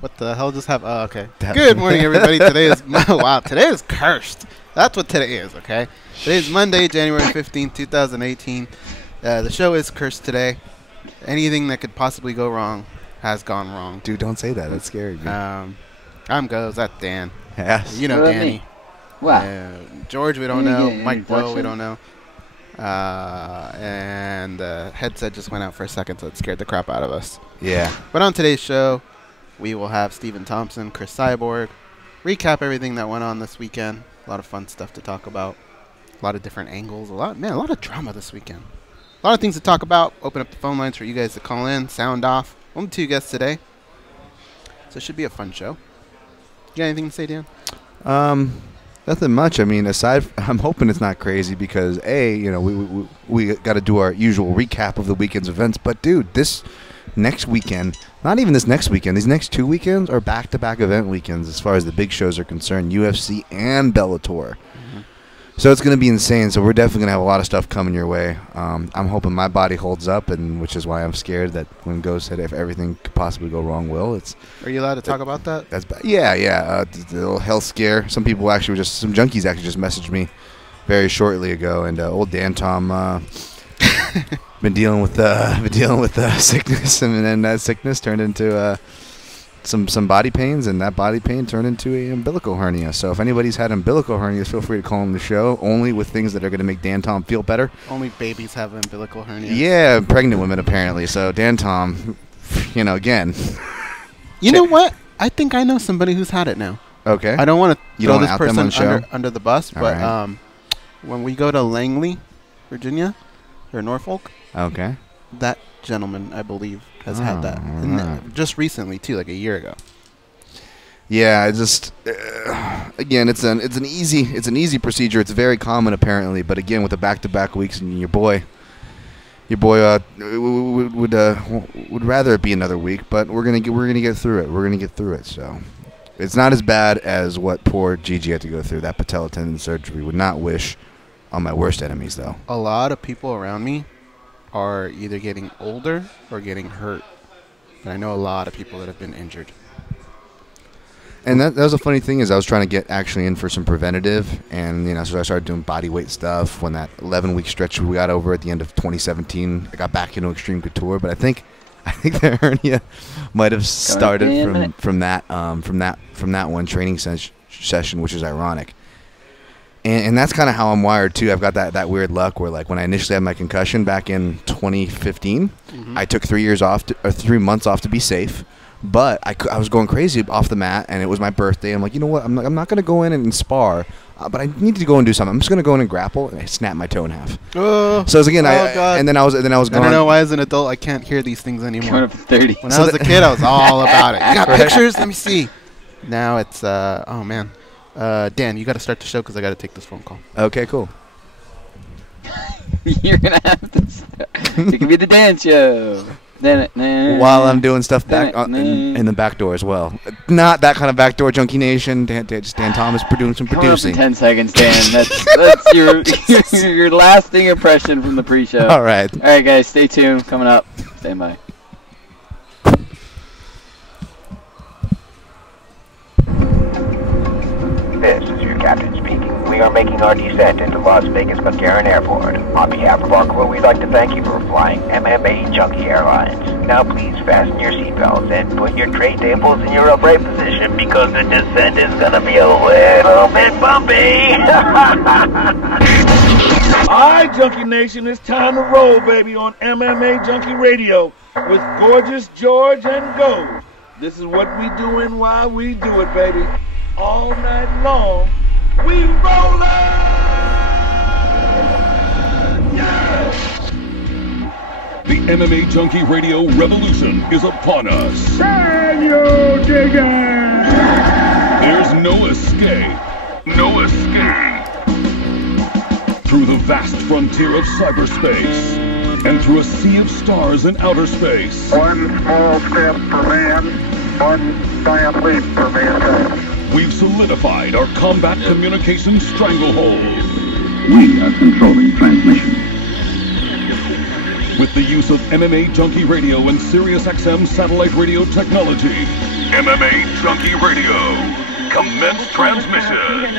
What the hell just happened? Oh, okay. Good morning, everybody. Today is wow. Today is cursed. That's what today is. Okay. Today is Monday, January 15th, 2018. The show is cursed today. Anything that could possibly go wrong has gone wrong. Dude, don't say that. That's scary. Dude. I'm Goes. That's Dan. Yes. You know Danny. What? George, we don't know. Mike Boyle, we don't know. And the headset just went out for a second, so it scared the crap out of us. Yeah. But on today's show, we will have Stephen Thompson, Cris Cyborg, recap everything that went on this weekend. A lot of fun stuff to talk about. A lot of different angles. A lot of drama this weekend. A lot of things to talk about. Open up the phone lines for you guys to call in. Sound off. Only 2 guests today. So it should be a fun show. You got anything to say, Dan? Nothing much. I mean, I'm hoping it's not crazy because we got to do our usual recap of the weekend's events. But dude, this next weekend, not even this next weekend, these next 2 weekends are back-to-back event weekends as far as the big shows are concerned, UFC and Bellator. Mm-hmm. So it's going to be insane. So we're definitely going to have a lot of stuff coming your way. I'm hoping my body holds up, and which is why I'm scared that when Ghost said if everything could possibly go wrong, Are you allowed to talk about that? That's bad. Yeah. The little health scare. Some junkies actually just messaged me very shortly ago, and old Dan Tom been dealing with sickness, and then that sickness turned into some body pains, and that body pain turned into a umbilical hernia. So if anybody's had umbilical hernias, feel free to call in the show, only with things that are going to make Dan Tom feel better. Only babies have umbilical hernias. Yeah, pregnant women apparently. So Dan Tom, again. You know what? I think I know somebody who's had it now. Okay. I don't want to throw this person under the bus, but right. When we go to Langley, Virginia, or Norfolk, okay, that gentleman, I believe, has had that. Right. Just recently, too, like a year ago. Yeah, again, it's an easy procedure. It's very common apparently, but again, with the back-to-back weeks, and your boy would rather it be another week, but we're gonna get through it. We're gonna get through it. So it's not as bad as what poor Gigi had to go through. That patella tendon surgery. Would not wish on my worst enemies, though. A lot of people around me are either getting older or getting hurt. And I know a lot of people that have been injured. And that was a funny thing is I was trying to get actually in for some preventative, and so I started doing body weight stuff. When that 11-week stretch we got over at the end of 2017, I got back into Extreme Couture. But I think the hernia might have started from that one training session, which is ironic. And that's kind of how I'm wired, too. I've got that weird luck where, like, when I initially had my concussion back in 2015, I took 3 months off to be safe. But I was going crazy off the mat, and it was my birthday. I'm like, you know what? I'm not going to go in and spar, but I need to go and do something. I'm just going to go in and grapple, and I snapped my toe in half. So again, God. then I was gone. I don't know why as an adult I can't hear these things anymore. Turn up to 30. When I was a kid, I was all about it. You got pictures? Let me see. Now it's oh man. Dan, you got to start the show because I got to take this phone call. Okay, cool. You're going to have to start. It could be the dance show. While I'm doing stuff back in the back door as well. Not that kind of back door, Junkie Nation. Dan Thomas doing some producing. Up in 10 seconds, Dan. That's your lasting impression from the pre-show. All right. All right, guys, stay tuned. Coming up. Stand by. This is your captain speaking. We are making our descent into Las Vegas McCarran Airport. On behalf of our crew, we'd like to thank you for flying MMA Junkie Airlines. Now please fasten your seatbelts and put your tray tables in your upright position because the descent is going to be a little bit bumpy. Alright, Junkie Nation, it's time to roll, baby, on MMA Junkie Radio with Gorgeous George and Go. This is what we do and why we do it, baby. All night long, we rollin'! Yeah! The MMA Junkie Radio revolution is upon us. Can you dig it? There's no escape. No escape. Through the vast frontier of cyberspace and through a sea of stars in outer space. One small step for man, one giant leap for mankind. We've solidified our combat communication stranglehold. We are controlling transmission. with the use of MMA Junkie Radio and SiriusXM satellite radio technology. MMA Junkie Radio. Commence transmission.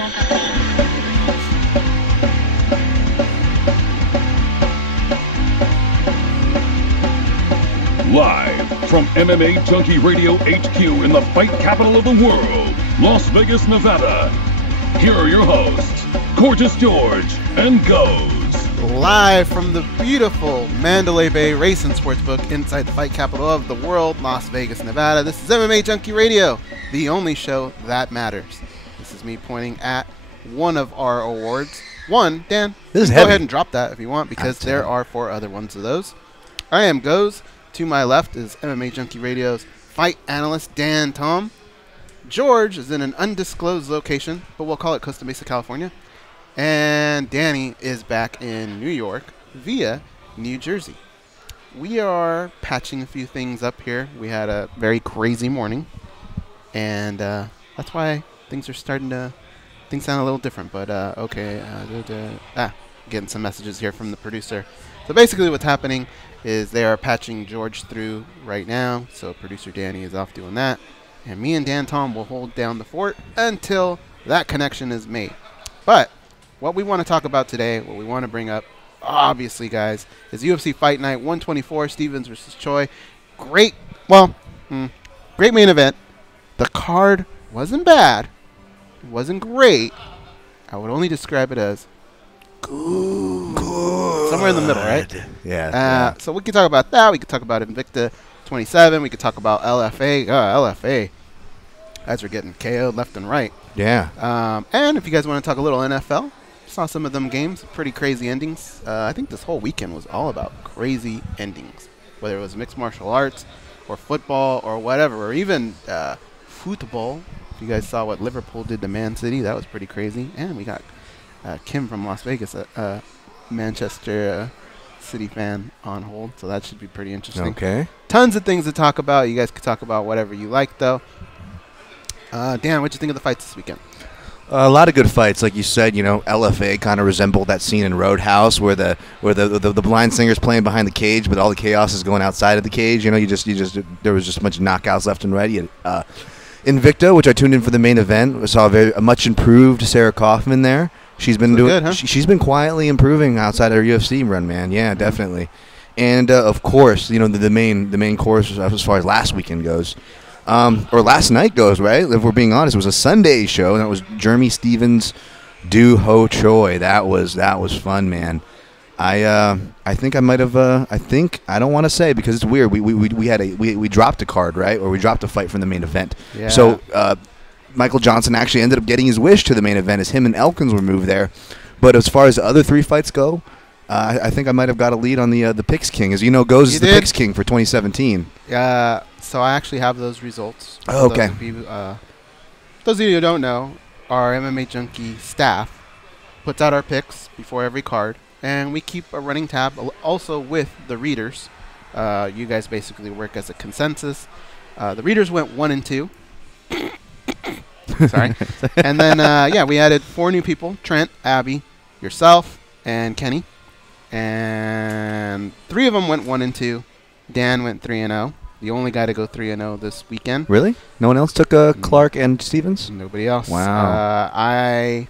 Live from MMA Junkie Radio HQ in the fight capital of the world, Las Vegas, Nevada. Here are your hosts, Gorgeous George and Goes. Live from the beautiful Mandalay Bay Racing Sportsbook inside the fight capital of the world, Las Vegas, Nevada. This is MMA Junkie Radio, the only show that matters. This is me pointing at one of our awards. One, Dan, This is go heavy. ahead and drop that if you want, because there are 4 other ones of those. I am Goes. To my left is MMA Junkie Radio's fight analyst, Dan Tom. George is in an undisclosed location, but we'll call it Costa Mesa, California. And Danny is back in New York via New Jersey. We are patching a few things up here. We had a very crazy morning, and that's why things are starting to, things sound a little different, but okay. Getting some messages here from the producer. So basically what's happening is they are patching George through right now, so producer Danny is off doing that, and me and Dan Tom will hold down the fort until that connection is made. But what we want to talk about today, what we want to bring up, obviously, guys, is UFC Fight Night 124, Stevens versus Choi. Great main event. The card wasn't bad. It wasn't great. I would only describe it as good. Somewhere in the middle, right? Yeah. So we can talk about that. We could talk about Invicta 27. We could talk about LFA. LFA. Guys are getting KO'd left and right. Yeah. And if you guys want to talk a little NFL, saw some of them games, pretty crazy endings. I think this whole weekend was all about crazy endings, whether it was mixed martial arts or football or whatever, or even football. If you guys saw what Liverpool did to Man City, that was pretty crazy. And we got Kim from Las Vegas, a Manchester City fan, on hold, so that should be pretty interesting. Okay. Tons of things to talk about. You guys could talk about whatever you like, though. Dan, what'd you think of the fights this weekend? A lot of good fights, like you said. You know, LFA kind of resembled that scene in Roadhouse where the blind singer's playing behind the cage, but all the chaos is going outside of the cage. You know, there was just a bunch of knockouts left and right. You had, Invicta, which I tuned in for the main event, I saw a much improved Sarah Kaufman there. She's been doing good, huh? She's been quietly improving outside of her UFC run, man. Yeah, definitely. And of course, you know, the main course as far as last weekend goes. Or last night goes, right? If we're being honest, it was a Sunday show, and that was Jeremy Stevens, Do Ho Choi. That was fun, man. I think I might have. I don't want to say because it's weird. We dropped a card, right, or we dropped a fight from the main event. Yeah. So Michael Johnson actually ended up getting his wish to the main event as him and Elkins were moved there. But as far as the other 3 fights go, I think I might have got a lead on the Picks King. As you know, Goes is the Picks King for 2017. So I actually have those results. Oh, okay. Those of you who don't know, our MMA Junkie staff puts out our picks before every card, and we keep a running tab also with the readers. You guys basically work as a consensus. The readers went 1 and 2. Sorry. And then, we added 4 new people: Trent, Abby, yourself, and Kenny. And 3 of them went 1 and 2. Dan went 3 and 0. The only guy to go 3 and 0 this weekend. Really? No one else took Clark and Stevens? Nobody else. Wow.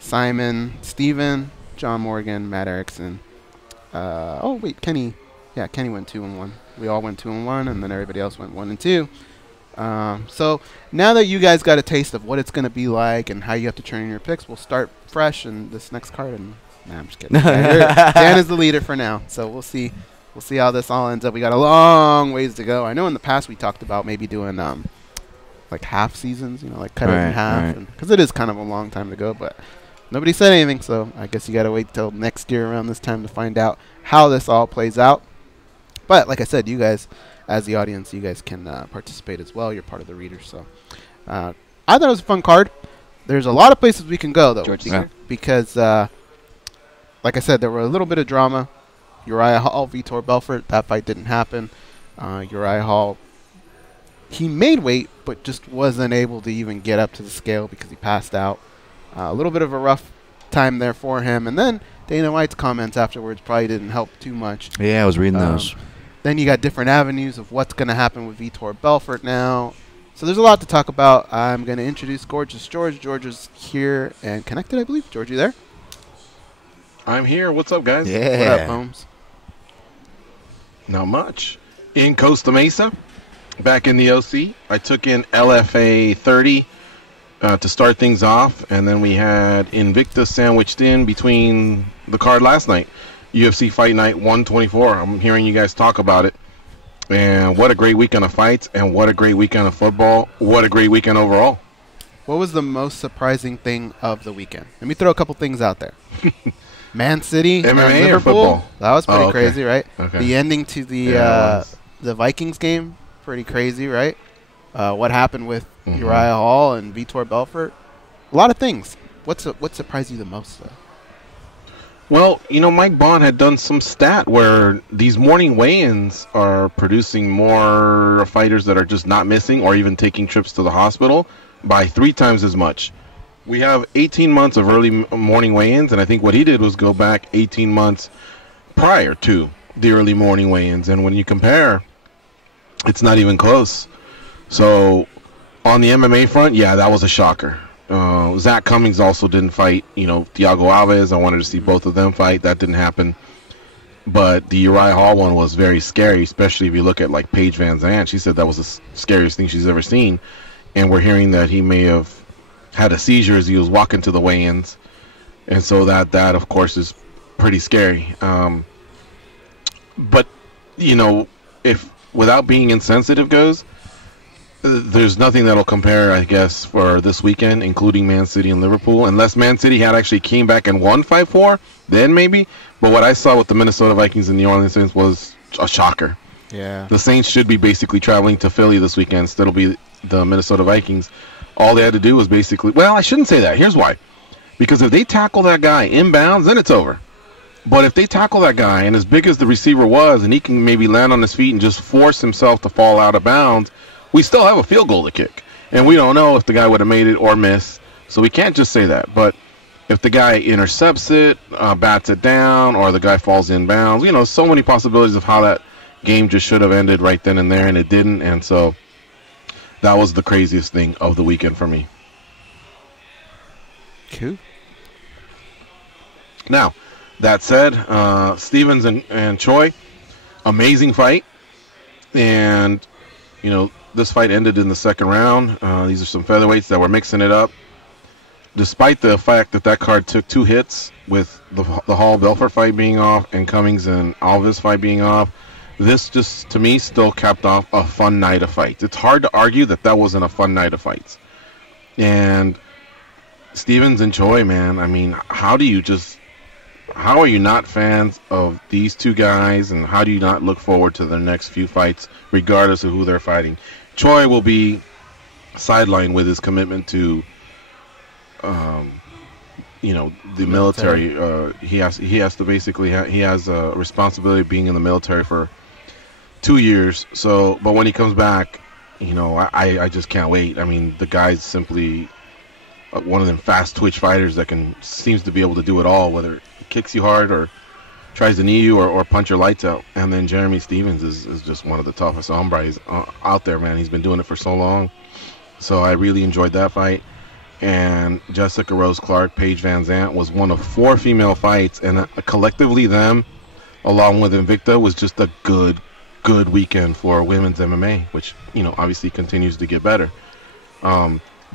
Simon, Steven, John Morgan, Matt Erickson. Kenny. Yeah, Kenny went 2 and 1. We all went 2 and 1, and then everybody else went 1 and 2. So now that you guys got a taste of what it's going to be like and how you have to turn in your picks, we'll start fresh in this next card. And I'm just kidding. Dan is the leader for now, so we'll see. We'll see how this all ends up. We got a long ways to go. I know in the past we talked about maybe doing like half seasons, you know, like cut it in half, because it is kind of a long time to go. But nobody said anything, so I guess you got to wait till next year around this time to find out how this all plays out. But like I said, you guys, as the audience, you guys can participate as well. You're part of the readers, so I thought it was a fun card. There's a lot of places we can go though, because like I said, there were a little bit of drama. Uriah Hall, Vitor Belfort, that fight didn't happen. Uriah Hall, he made weight, but just wasn't able to even get up to the scale because he passed out. A little bit of a rough time there for him. And then Dana White's comments afterwards probably didn't help too much. Yeah, I was reading those. Then you got different avenues of what's going to happen with Vitor Belfort now. So there's a lot to talk about. I'm going to introduce Gorgeous George. George is here and connected, I believe. George, you there? I'm here. What's up, guys? Yeah. What up, Holmes? Not much. In Costa Mesa, back in the OC, I took in LFA 30 to start things off, and then we had Invicta sandwiched in between the card last night, UFC Fight Night 124. I'm hearing you guys talk about it, and what a great weekend of fights, and what a great weekend of football. What a great weekend overall. What was the most surprising thing of the weekend? Let me throw a couple things out there. Man City and MMA or Liverpool. football? That was pretty Oh, okay. crazy, right? Okay. The ending to the Yeah, it the Vikings game, pretty crazy, right? What happened with Mhm. Uriah Hall and Vitor Belfort? A lot of things. What surprised you the most, though? Well, you know, Mike Bond had done some stat where these morning weigh-ins are producing more fighters that are just not missing or even taking trips to the hospital by 3 times as much. We have 18 months of early morning weigh-ins, and I think what he did was go back 18 months prior to the early morning weigh-ins, and when you compare, it's not even close. So on the MMA front, yeah, that was a shocker. Zach Cummings also didn't fight, you know, Thiago Alves. I wanted to see both of them fight. That didn't happen. But the Uriah Hall one was very scary, especially if you look at, like, Paige Van Zandt. She said that was the scariest thing she's ever seen. And we're hearing that he may have had a seizure as he was walking to the weigh-ins. And so that of course, is pretty scary. But, you know, if without being insensitive goes, there's nothing that'll compare, I guess, for this weekend, including Man City and Liverpool. Unless Man City had actually came back and won 5-4, then maybe. But what I saw with the Minnesota Vikings and New Orleans Saints was a shocker. Yeah. The Saints should be basically traveling to Philly this weekend. Instead, it'll be the Minnesota Vikings. All they had to do was basically... Well, I shouldn't say that. Here's why. Because if they tackle that guy inbounds, then it's over. But if they tackle that guy, and as big as the receiver was, and he can maybe land on his feet and just force himself to fall out of bounds, we still have a field goal to kick. And we don't know if the guy would have made it or missed. So we can't just say that. But if the guy intercepts it, bats it down, or the guy falls inbounds, you know, so many possibilities of how that game just should have ended right then and there, and it didn't. And so that was the craziest thing of the weekend for me. Cool. Now, that said, Stevens and Choi, amazing fight. And, you know, this fight ended in the second round. These are some featherweights that were mixing it up. Despite the fact that that card took 2 hits with the Hall-Belfort fight being off and Cummings and Alves fight being off, this just, to me, still capped off a fun night of fights. It's hard to argue that that wasn't a fun night of fights. And Stevens and Choi, man, I mean, how are you not fans of these two guys, and how do you not look forward to their next few fights, regardless of who they're fighting? Choi will be sidelined with his commitment to, you know, the military. He has to basically he has a responsibility of being in the military for 2 years. So, but when he comes back, you know, I just can't wait. I mean, the guy's simply one of them fast twitch fighters that seems to be able to do it all, whether it kicks you hard or tries to knee you or punch your lights out. And then Jeremy Stevens is just one of the toughest hombres out there, man. He's been doing it for so long. So I really enjoyed that fight. And Jessica Rose Clark, Paige Van Zandt was one of 4 female fights, and collectively them, along with Invicta, was just a good weekend for women's MMA, which, you know, obviously continues to get better.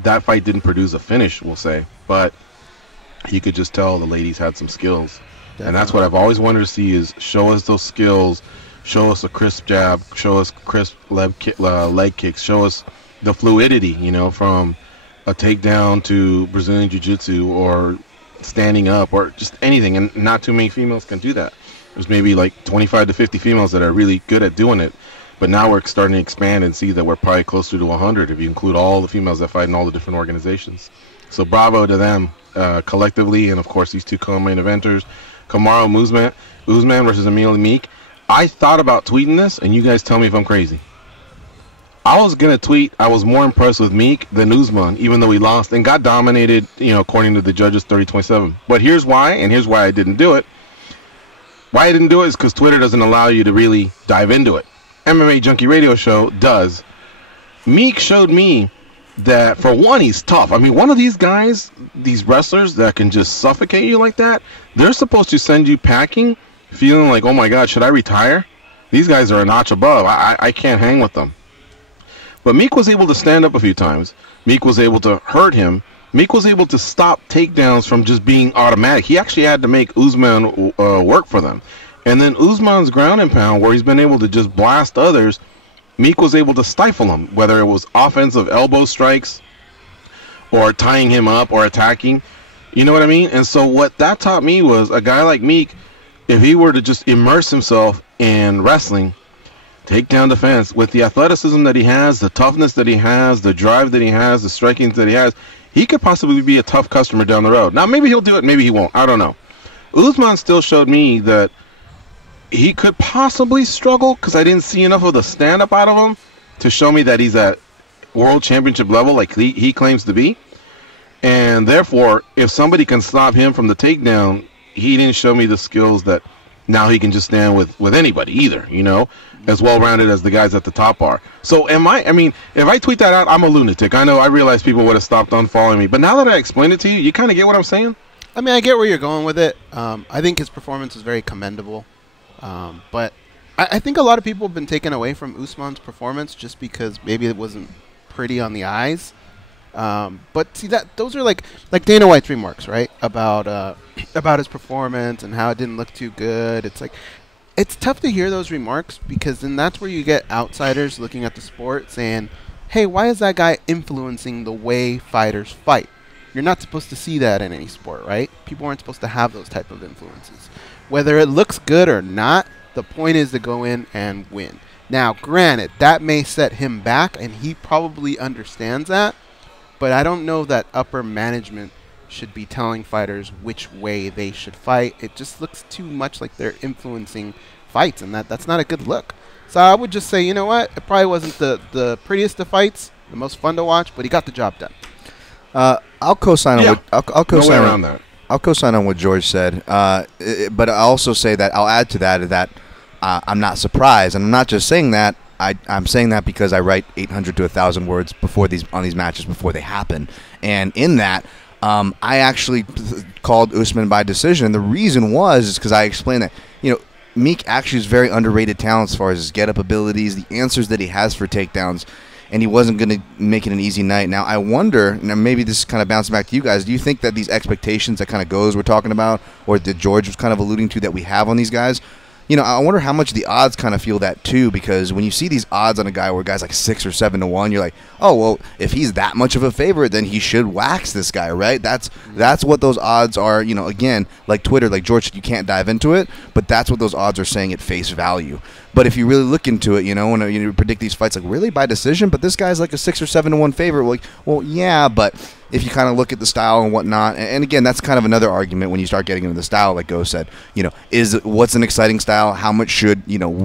That fight didn't produce a finish, we'll say, but you could just tell the ladies had some skills. Definitely. And that's what I've always wanted to see, is show us those skills, show us a crisp jab, show us crisp leg kicks, show us the fluidity, you know, from a takedown to Brazilian Jiu-Jitsu or standing up or just anything. And not too many females can do that. There's maybe like 25 to 50 females that are really good at doing it. But now we're starting to expand and see that we're probably closer to 100 if you include all the females that fight in all the different organizations. So bravo to them collectively, and of course these two co-main eventers, Kamaru Usman versus Emil and Meek. I thought about tweeting this, and you guys tell me if I'm crazy. I was going to tweet I was more impressed with Meek than Usman, even though he lost and got dominated, according to the judges, 30-27. But here's why, and here's why I didn't do it. Why I didn't do it is because Twitter doesn't allow you to really dive into it. MMA Junkie Radio Show does. Meek showed me that, for one, he's tough. I mean, one of these guys, these wrestlers that can just suffocate you like that, they're supposed to send you packing feeling like, oh my God, should I retire? These guys are a notch above. I can't hang with them. But Meek was able to stand up a few times. Meek was able to hurt him. Meek was able to stop takedowns from just being automatic. He actually had to make Usman work for them. And then Usman's ground and pound, where he's been able to just blast others, Meek was able to stifle him, whether it was offensive elbow strikes or tying him up or attacking. You know what I mean? And so what that taught me was a guy like Meek, if he were to just immerse himself in wrestling, takedown defense, with the athleticism that he has, the toughness that he has, the drive that he has, the striking that he has, he could possibly be a tough customer down the road. Now, maybe he'll do it, maybe he won't. I don't know. Usman still showed me that he could possibly struggle because I didn't see enough of the stand-up out of him to show me that he's at world championship level like he claims to be. And therefore, if somebody can stop him from the takedown, he didn't show me the skills that now he can just stand with anybody either, as well-rounded as the guys at the top are. So if I tweet that out, I'm a lunatic. I realize people would have stopped unfollowing me. But now that I explained it to you, you kind of get what I'm saying? I mean, I get where you're going with it. I think his performance is very commendable. But I think a lot of people have been taken away from Usman's performance just because maybe it wasn't pretty on the eyes. But see, those are like Dana White's remarks, right? About his performance and how it didn't look too good. It's like, it's tough to hear those remarks because then that's where you get outsiders looking at the sport saying, hey, why is that guy influencing the way fighters fight? You're not supposed to see that in any sport, right? People aren't supposed to have those type of influences. Whether it looks good or not, the point is to go in and win. Now, granted, that may set him back, and he probably understands that, but I don't know that upper management should be telling fighters which way they should fight. It just looks too much like they're influencing fights, and that's not a good look. So I would just say, you know what? It probably wasn't the prettiest of fights, the most fun to watch, but he got the job done. I'll co-sign on I'll co-sign around that. I'll co-sign on what George said, but I'll also say that I'll add to that I'm not surprised, and I'm not just saying that. I'm saying that because I write 800 to 1,000 words on these matches before they happen, and in that, I actually called Usman by decision. The reason was because I explained that Meek actually is very underrated talent as far as his get-up abilities, the answers that he has for takedowns, and he wasn't going to make it an easy night. Now, I wonder, now maybe this is kind of bouncing back to you guys, do you think that these expectations that kind of goes we're talking about, or that George was kind of alluding to that we have on these guys, I wonder how much the odds kind of feel that too, because when you see these odds on a guy where a guy's like 6 or 7 to 1, you're like, oh, well, if he's that much of a favorite, then he should wax this guy, right? That's what those odds are, again, like Twitter, like George said, you can't dive into it, but that's what those odds are saying at face value. But if you really look into it, when you predict these fights, like really by decision, but this guy's like a 6 or 7 to 1 favorite, like, well, yeah, but if you kind of look at the style and whatnot, and again, that's kind of another argument when you start getting into the style, like Go said, what's an exciting style? How much should,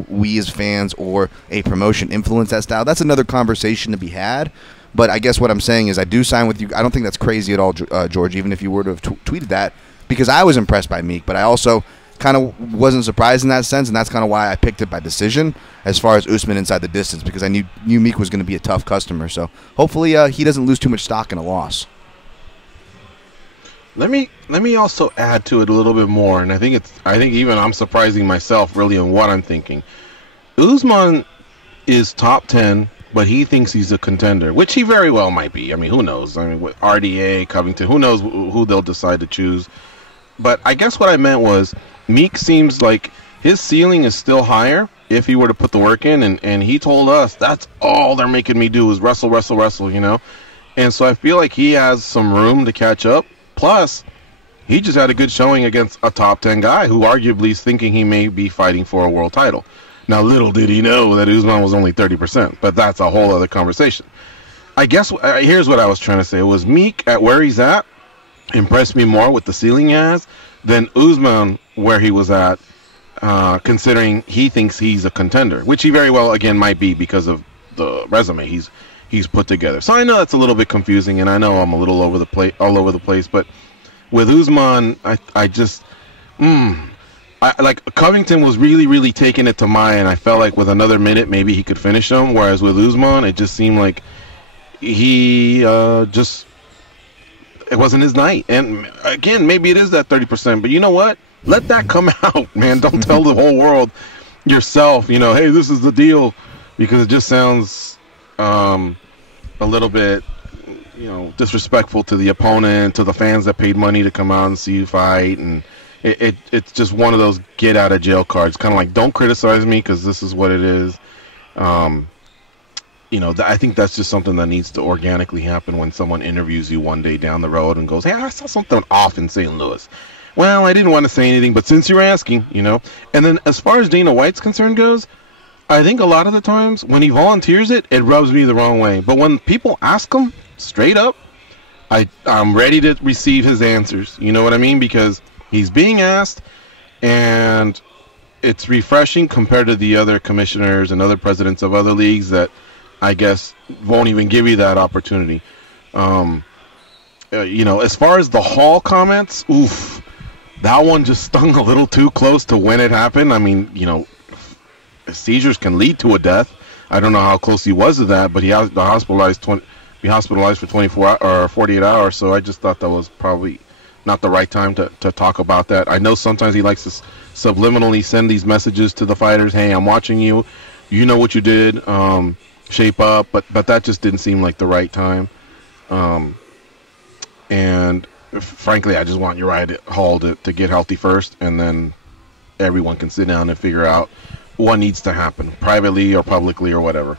we as fans or a promotion influence that style? That's another conversation to be had. But I guess what I'm saying is I do sign with you. I don't think that's crazy at all, George, even if you were to have tweeted that, because I was impressed by Meek, but I also kind of wasn't surprised in that sense, and that's kind of why I picked it by decision as far as Usman inside the distance, because I knew Meek was going to be a tough customer. So hopefully he doesn't lose too much stock in a loss. Let me also add to it a little bit more, and I think even I'm surprising myself really in what I'm thinking. Usman is top 10, but he thinks he's a contender, which he very well might be. I mean, who knows? I mean, with RDA, Covington, who knows who they'll decide to choose. But I guess what I meant was Meek seems like his ceiling is still higher if he were to put the work in, and he told us that's all they're making me do is wrestle, And so I feel like he has some room to catch up. Plus, he just had a good showing against a top 10 guy who arguably is thinking he may be fighting for a world title. Now, little did he know that Usman was only 30%, but that's a whole other conversation. I guess here's what I was trying to say. It was Meek at where he's at impressed me more with the ceiling he has than Usman where he was at, considering he thinks he's a contender, which he very well, again, might be because of the resume he's put together. So I know that's a little bit confusing, and I know I'm a little all over the place. But with Usman, like Covington was really taking it to Maya, and I felt like with another minute maybe he could finish him. Whereas with Usman, it just seemed like he it wasn't his night. And again, maybe it is that 30%, but you know what? Let that come out, man. Don't tell the whole world yourself, you know, hey, this is the deal, because it just sounds a little bit, you know, disrespectful to the opponent, to the fans that paid money to come out and see you fight, and it's just one of those get out of jail cards. Kind of like, don't criticize me because this is what it is. You know, I think that's just something that needs to organically happen when someone interviews you one day down the road and goes, hey, I saw something off in St. Louis. Well, I didn't want to say anything, but since you're asking, you know. And then as far as Dana White's concern goes, I think a lot of the times when he volunteers it rubs me the wrong way. But when people ask him straight up, I'm ready to receive his answers. You know what I mean? Because he's being asked, and it's refreshing compared to the other commissioners and other presidents of other leagues that I guess won't even give you that opportunity. You know, as far as the Hall comments, oof, that one just stung a little too close to when it happened. I mean, you know, seizures can lead to a death. I don't know how close he was to that, but he has hospitalized for 24 or 48 hours. So I just thought that was probably not the right time to talk about that. I know sometimes he likes to subliminally send these messages to the fighters. Hey, I'm watching you. You know what you did. Shape up, but that just didn't seem like the right time. And frankly, I just want Uriah Hall to get healthy first, and then everyone can sit down and figure out what needs to happen, privately or publicly or whatever.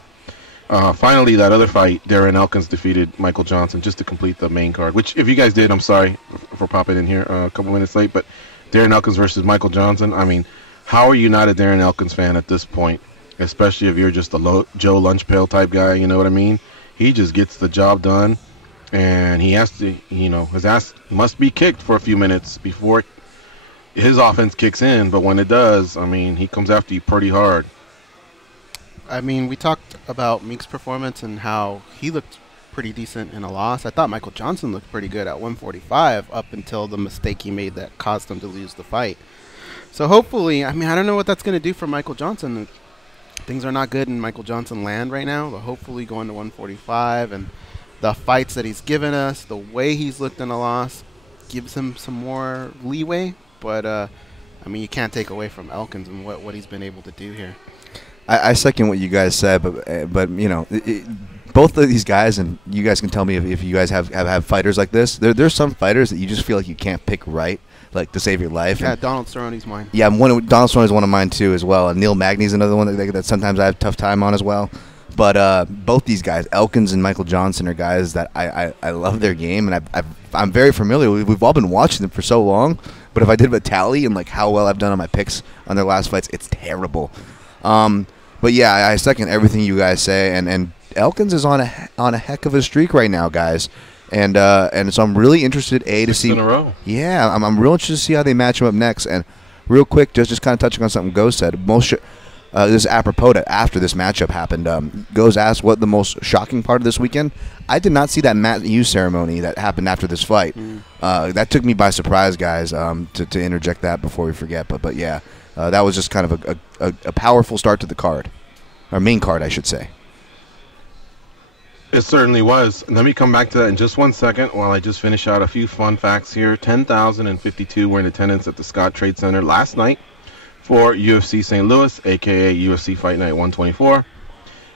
Finally, that other fight, Darren Elkins defeated Michael Johnson just to complete the main card, which if you guys did, I'm sorry for popping in here a couple minutes late, but Darren Elkins versus Michael Johnson, I mean, how are you not a Darren Elkins fan at this point? Especially if you're just a Joe Lunchpail type guy, you know what I mean? He just gets the job done, and he has to, you know, his ass must be kicked for a few minutes before his offense kicks in, but when it does, I mean, he comes after you pretty hard. I mean, we talked about Meek's performance and how he looked pretty decent in a loss. I thought Michael Johnson looked pretty good at 145 up until the mistake he made that caused him to lose the fight. So hopefully, I mean, I don't know what that's going to do for Michael Johnson. Things are not good in Michael Johnson land right now, but hopefully going to 145 and the fights that he's given us, the way he's looked in a loss, gives him some more leeway. But, I mean, you can't take away from Elkins and what he's been able to do here. I second what you guys said, but you know, both of these guys, and you guys can tell me if you guys have fighters like this. There's some fighters that you just feel like you can't pick right, like to save your life. Yeah, and Donald Cerrone's mine. Yeah, Donald Cerrone is one of mine too as well. And Neil Magny's another one that sometimes I have a tough time on as well. But both these guys, Elkins and Michael Johnson, are guys that I love their game, and I'm very familiar. We've all been watching them for so long. But if I did a tally and like how well I've done on my picks on their last fights, it's terrible. But yeah, I second everything you guys say, and Elkins is on a heck of a streak right now, guys. And so I'm really interested to see. 6 in a row. Yeah, I'm real interested to see how they match him up next. And real quick, just kind of touching on something Go said. This is apropos to after this matchup happened. Go's asked what the most shocking part of this weekend. I did not see that Matt Hughes ceremony that happened after this fight. That took me by surprise, guys. To interject that before we forget, but yeah, that was just kind of a powerful start to the card, or main card, I should say. It certainly was. Let me come back to that in just 1 second while I just finish out a few fun facts here. 10,052 were in attendance at the Scott Trade Center last night for UFC St. Louis, a.k.a. UFC Fight Night 124.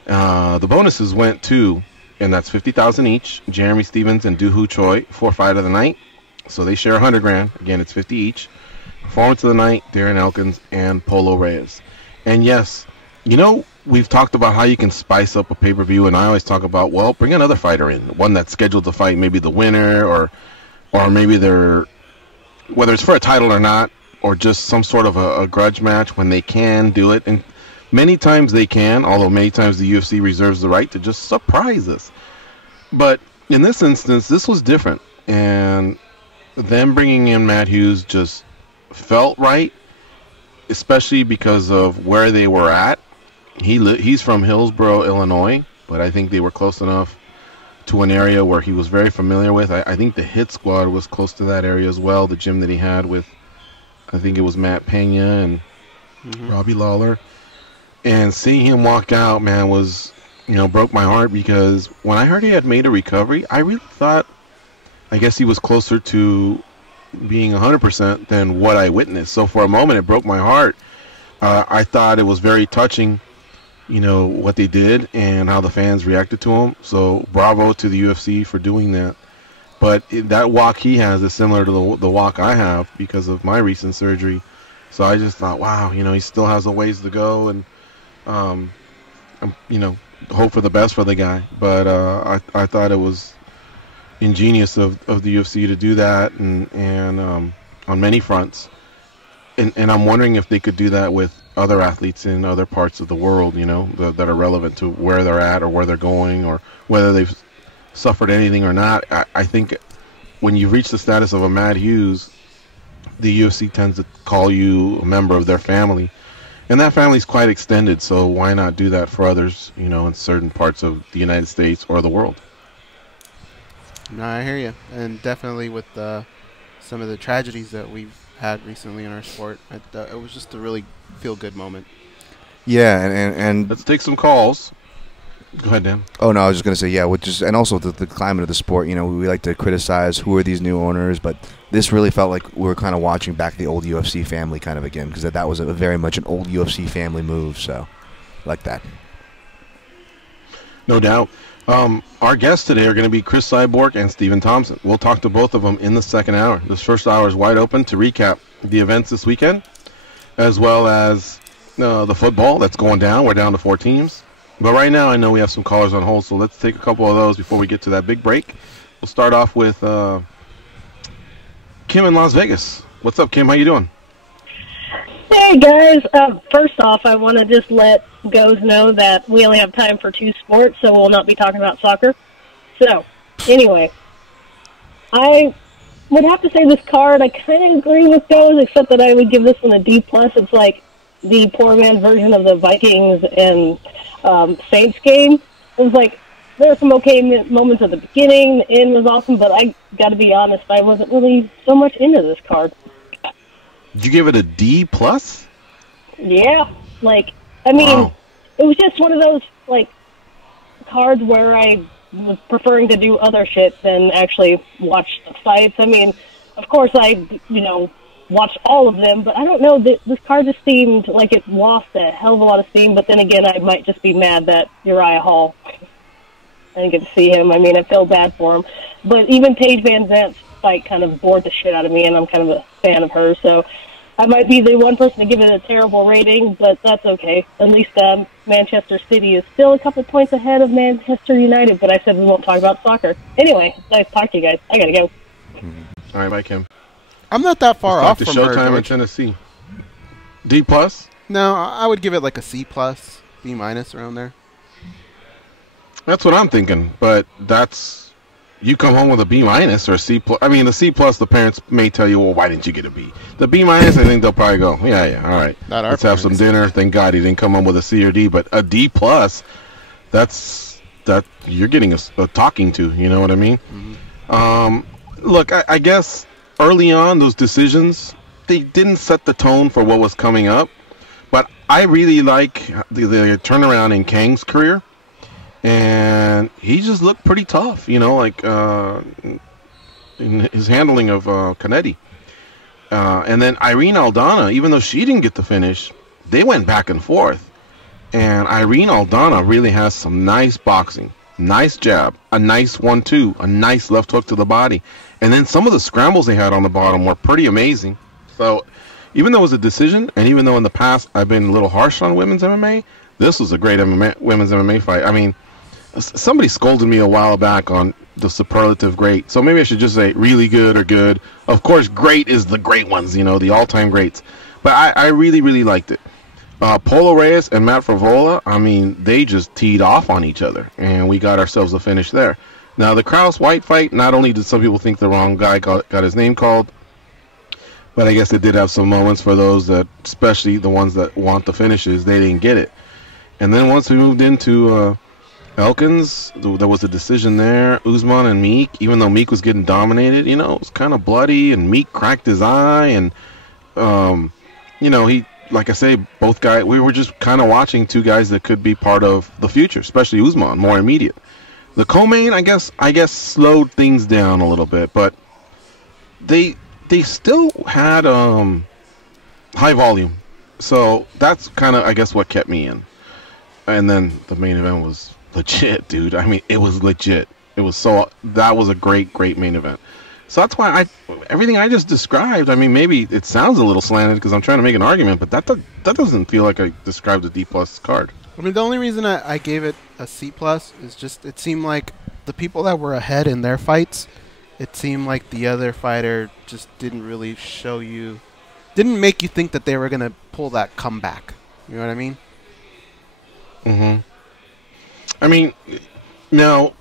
The bonuses went to, and that's 50,000 each, Jeremy Stevens and Doohoo Choi for Fight of the Night. So they share 100 grand. Again, it's 50 each. Performance of the Night, Darren Elkins and Polo Reyes. And yes, you know, we've talked about how you can spice up a pay-per-view, and I always talk about, well, bring another fighter in, one that's scheduled to fight maybe the winner, or maybe they're, whether it's for a title or not, or just some sort of a grudge match when they can do it. And many times they can, although many times the UFC reserves the right to just surprise us. But in this instance, this was different, and them bringing in Matt Hughes just felt right, especially because of where they were at. He's from Hillsboro, Illinois, but I think they were close enough to an area where he was very familiar with. I think the hit squad was close to that area as well, the gym that he had with, I think it was Matt Pena and Robbie Lawler. And seeing him walk out, man, was, broke my heart, because when I heard he had made a recovery, I really thought, I guess he was closer to being 100% than what I witnessed. So for a moment, it broke my heart. I thought it was very touching, what they did and how the fans reacted to him. So bravo to the UFC for doing that. But that walk he has is similar to the walk I have because of my recent surgery. So I just thought, wow, he still has a ways to go, and hope for the best for the guy. But I thought it was ingenious of the UFC to do that, and on many fronts. And I'm wondering if they could do that with other athletes in other parts of the world, that are relevant to where they're at or where they're going, or whether they've suffered anything or not. I think when you reach the status of a Matt Hughes, the UFC tends to call you a member of their family. And that family's quite extended, so why not do that for others, in certain parts of the United States or the world? No, I hear you. And definitely with some of the tragedies that we've had recently in our sport, it was just a really feel-good moment. Yeah, and let's take some calls. Go ahead, Dan. Oh no, I was just gonna say, yeah, and also the climate of the sport. We like to criticize who are these new owners, but this really felt like we were kind of watching back the old UFC family kind of again, because that was very much an old UFC family move. So, like that. No doubt. Our guests today are going to be Cris Cyborg and Stephen Thompson. We'll talk to both of them in the second hour. This first hour is wide open to recap the events this weekend, as well as the football that's going down. We're down to 4 teams. But right now, I know we have some callers on hold, so let's take a couple of those before we get to that big break. We'll start off with Kim in Las Vegas. What's up, Kim? How you doing? Hey, guys. First off, I want to just let Goes know that we only have time for 2 sports, so we'll not be talking about soccer. So, anyway, I would have to say this card, I kind of agree with Goes, except that I would give this one a D+. It's like the poor man version of the Vikings and Saints game. It was like, there were some okay moments at the beginning, the end was awesome, but I got to be honest, I wasn't really so much into this card. Did you give it a D+? Yeah, wow. It was just one of those, cards where I was preferring to do other shit than actually watch the fights. Of course I, watched all of them, but I don't know, this card just seemed like it lost a hell of a lot of steam, but then again, I might just be mad that Uriah Hall, I didn't get to see him. I feel bad for him. But even Paige Van Zant's fight kind of bored the shit out of me, and I'm kind of a fan of hers, so I might be the one person to give it a terrible rating, but that's okay. At least Manchester City is still a couple points ahead of Manchester United, but I said we won't talk about soccer. Anyway, nice to talk to you guys. I gotta go. All right, bye, Kim. I'm not that far off from her, Showtime in George. Tennessee. D+? No, I would give it like a C+, B- around there. That's what I'm thinking, but you come home with a B- or a C+. The C+, the parents may tell you, well, why didn't you get a B? The B-, I think they'll probably go, yeah, all right. Let's have some dinner. Thank God he didn't come home with a C or D, but a D+, that you're getting a talking to, you know what I mean? Mm-hmm. Look, I guess early on, those decisions, they didn't set the tone for what was coming up, but I really like the turnaround in Kang's career. And he just looked pretty tough, in his handling of Canetti. And then Irene Aldana, even though she didn't get the finish, they went back and forth. And Irene Aldana really has some nice boxing, nice jab, a nice 1-2, a nice left hook to the body. And then some of the scrambles they had on the bottom were pretty amazing. So even though it was a decision, and even though in the past I've been a little harsh on women's MMA, this was a great women's MMA fight. Somebody scolded me a while back on the superlative great, so maybe I should just say really good or good. Of course, great is the great ones, the all-time greats. But I really, really liked it. Polo Reyes and Matt Favola, they just teed off on each other, and we got ourselves a finish there. Now, the Krause-White fight, not only did some people think the wrong guy got his name called, but I guess it did have some moments for those that, especially the ones that want the finishes, they didn't get it. And then once we moved into Elkins, there was a decision there. Usman and Meek, even though Meek was getting dominated, you know, it was kind of bloody, and Meek cracked his eye, and you know, he, like I say, both guys, we were just kind of watching two guys that could be part of the future, especially Usman, more immediate. The co-main, I guess slowed things down a little bit, but they still had high volume, so that's kind of, I guess, what kept me in. And then the main event was legit, dude. I mean, it was legit. It was that was a great main event. So that's why everything I just described, I mean, maybe it sounds a little slanted because I'm trying to make an argument, but that doesn't feel like I described a D+ card. I mean, the only reason I gave it a C+ is just it seemed like the people that were ahead in their fights, it seemed like the other fighter just didn't really didn't make you think that they were going to pull that comeback. You know what I mean? Mm-hmm. I mean, now,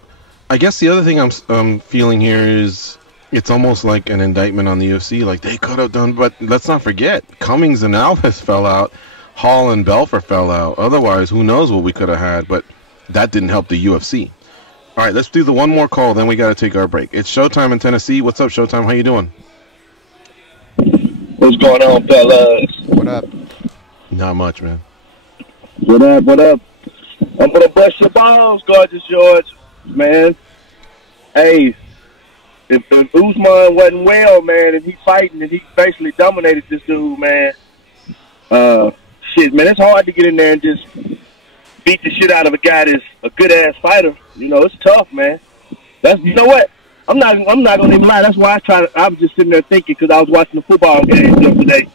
I guess the other thing I'm feeling here is it's almost like an indictment on the UFC. Like, they could have done, but let's not forget, Cummings and Alves fell out. Hall and Belfer fell out. Otherwise, who knows what we could have had, but that didn't help the UFC. All right, let's do the one more call, then we got to take our break. It's Showtime in Tennessee. What's up, Showtime? How you doing? What's going on, fellas? What up? Not much, man. What up, what up? I'm going to bust your balls, Gorgeous George. Man, hey, if Usman wasn't well, man, and he fighting, and he basically dominated this dude, man, shit, man, it's hard to get in there and just beat the shit out of a guy that's a good-ass fighter. You know, it's tough, man. You know what? I'm not gonna even lie. That's why I was just sitting there thinking, because I was watching the football game yesterday,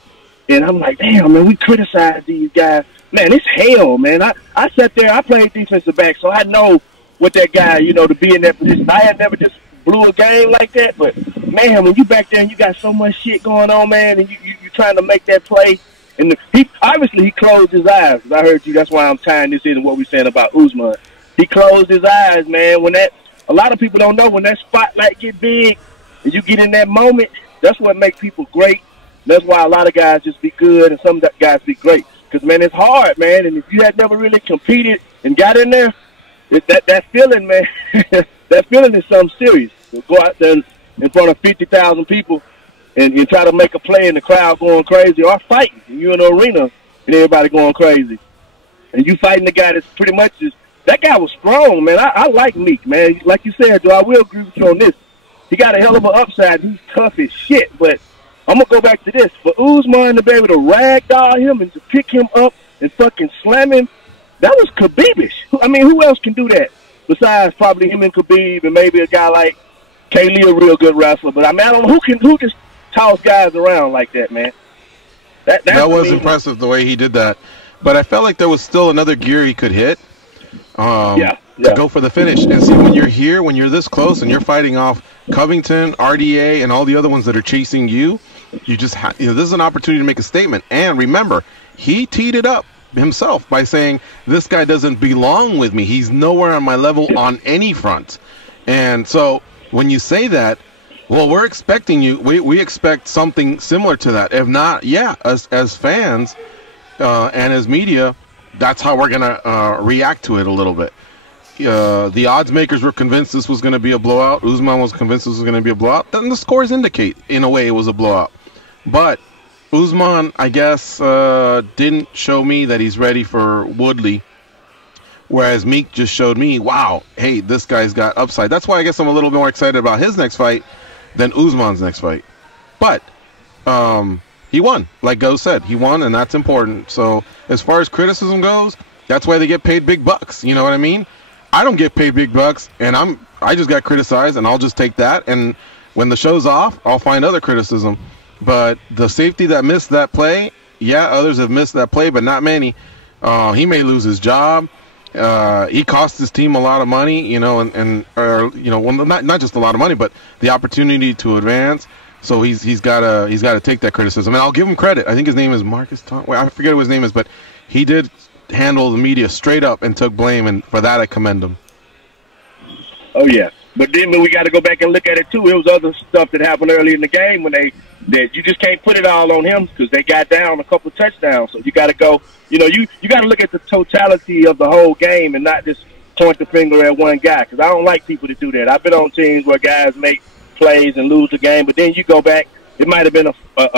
and I'm like, damn, man, we criticize these guys. Man, it's hell, man. I sat there, I played defensive back, so I know what that guy, you know, to be in that position. I had never just blew a game like that, but, man, when you back there and you got so much shit going on, man, and you're trying to make that play, and he closed his eyes. I heard you. That's why I'm tying this into what we're saying about Usman. He closed his eyes, man. A lot of people don't know, when that spotlight get big and you get in that moment, that's what makes people great. That's why a lot of guys just be good and some guys be great. Because, man, it's hard, man. And if you had never really competed and got in there, that feeling, man, that feeling is something serious. So go out there in front of 50,000 people and you try to make a play and the crowd going crazy, or fighting, and you in the arena and everybody going crazy. And you fighting the guy that's pretty much just, that guy was strong, man. I like Meek, man. Like you said, Joe, I will agree with you on this. He got a hell of an upside. He's tough as shit, but I'm going to go back to this. For Usman to be able to ragdoll him and to pick him up and fucking slam him, that was Khabib-ish. I mean, who else can do that besides probably him and Khabib and maybe a guy like Kaylee, a real good wrestler. But, I mean, I don't know who just toss guys around like that, man. That was impressive, the way he did that. But I felt like there was still another gear he could hit. To go for the finish. And see, when you're here, when you're this close and you're fighting off Covington, RDA, and all the other ones that are chasing you, you just this is an opportunity to make a statement. And remember, he teed it up himself by saying, this guy doesn't belong with me. He's nowhere on my level on any front. And so when you say that, well, we're expecting you. We expect something similar to that. If not, yeah, as fans and as media, that's how we're going to react to it a little bit. The odds makers were convinced this was going to be a blowout. Usman was convinced this was going to be a blowout. Then the scores indicate, in a way, it was a blowout. But Usman, I guess, didn't show me that he's ready for Woodley, whereas Meek just showed me, wow, hey, this guy's got upside. That's why I guess I'm a little bit more excited about his next fight than Usman's next fight. But he won. Like Go said, he won, and that's important. So as far as criticism goes, that's why they get paid big bucks. You know what I mean? I don't get paid big bucks, and I just got criticized, and I'll just take that. And when the show's off, I'll find other criticism. But the safety that missed that play, yeah, others have missed that play, but not many. He may lose his job. He cost his team a lot of money, you know, well, not just a lot of money, but the opportunity to advance. So he's got to take that criticism, and I'll give him credit. I think his name is Marcus Thompson. I forget what his name is, but he did handle the media straight up and took blame, and for that I commend him. Oh yeah, but then we got to go back and look at it too. It was other stuff that happened early in the game when that you just can't put it all on him because they got down a couple touchdowns. So you got to go. You know, you got to look at the totality of the whole game and not just point the finger at one guy, because I don't like people to do that. I've been on teams where guys make plays and lose the game, but then you go back, it might have been a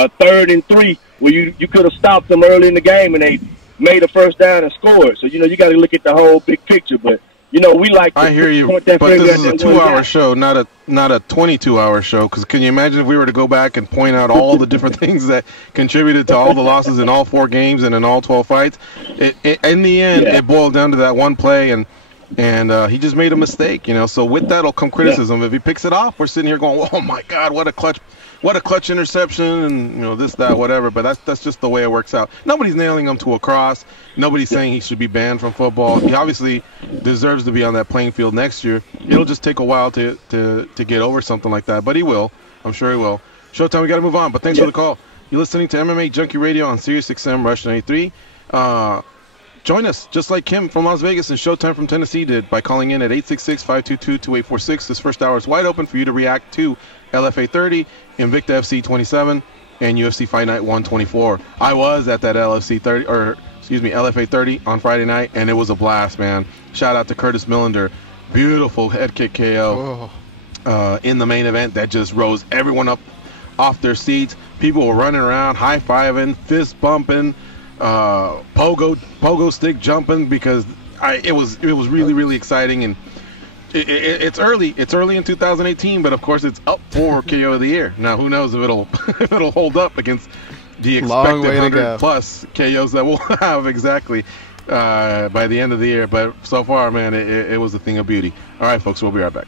3rd and 3 where you could have stopped them early in the game and they made a first down and scored. So, you got to look at the whole big picture. But, we like to I hear you, point but that finger this is at a that one 2-hour guy. show, not a 22-hour show. Because can you imagine if we were to go back and point out all the different things that contributed to all the losses in all 4 games and in all 12 fights? In the end, it boiled down to that one play, and he just made a mistake. So with that'll come criticism. If he picks it off, we're sitting here going, "Oh my God, what a clutch interception!" And this, that, whatever. But that's just the way it works out. Nobody's nailing him to a cross. Nobody's saying he should be banned from football. He obviously deserves to be on that playing field next year. It'll just take a while to get over something like that, but he will. I'm sure he will. Showtime, we got to move on. But thanks for the call. You're listening to MMA Junkie Radio on Sirius XM Rush 93. Join us, just like Kim from Las Vegas and Showtime from Tennessee did, by calling in at 866-522-2846. This first hour is wide open for you to react to LFA 30, Invicta FC 27, and UFC Fight Night 124. I was at that LFA 30 on Friday night, and it was a blast, man. Shout out to Curtis Millender. Beautiful head kick KO in the main event that just rose everyone up off their seats. People were running around, high-fiving, fist bumping, pogo stick jumping, because it was really, really exciting. And it's early in 2018, but of course it's up for KO of the year. Now who knows if it'll hold up against the expected 100 plus KOs that we'll have exactly by the end of the year. But so far, man, it was a thing of beauty. All right, folks, we'll be right back.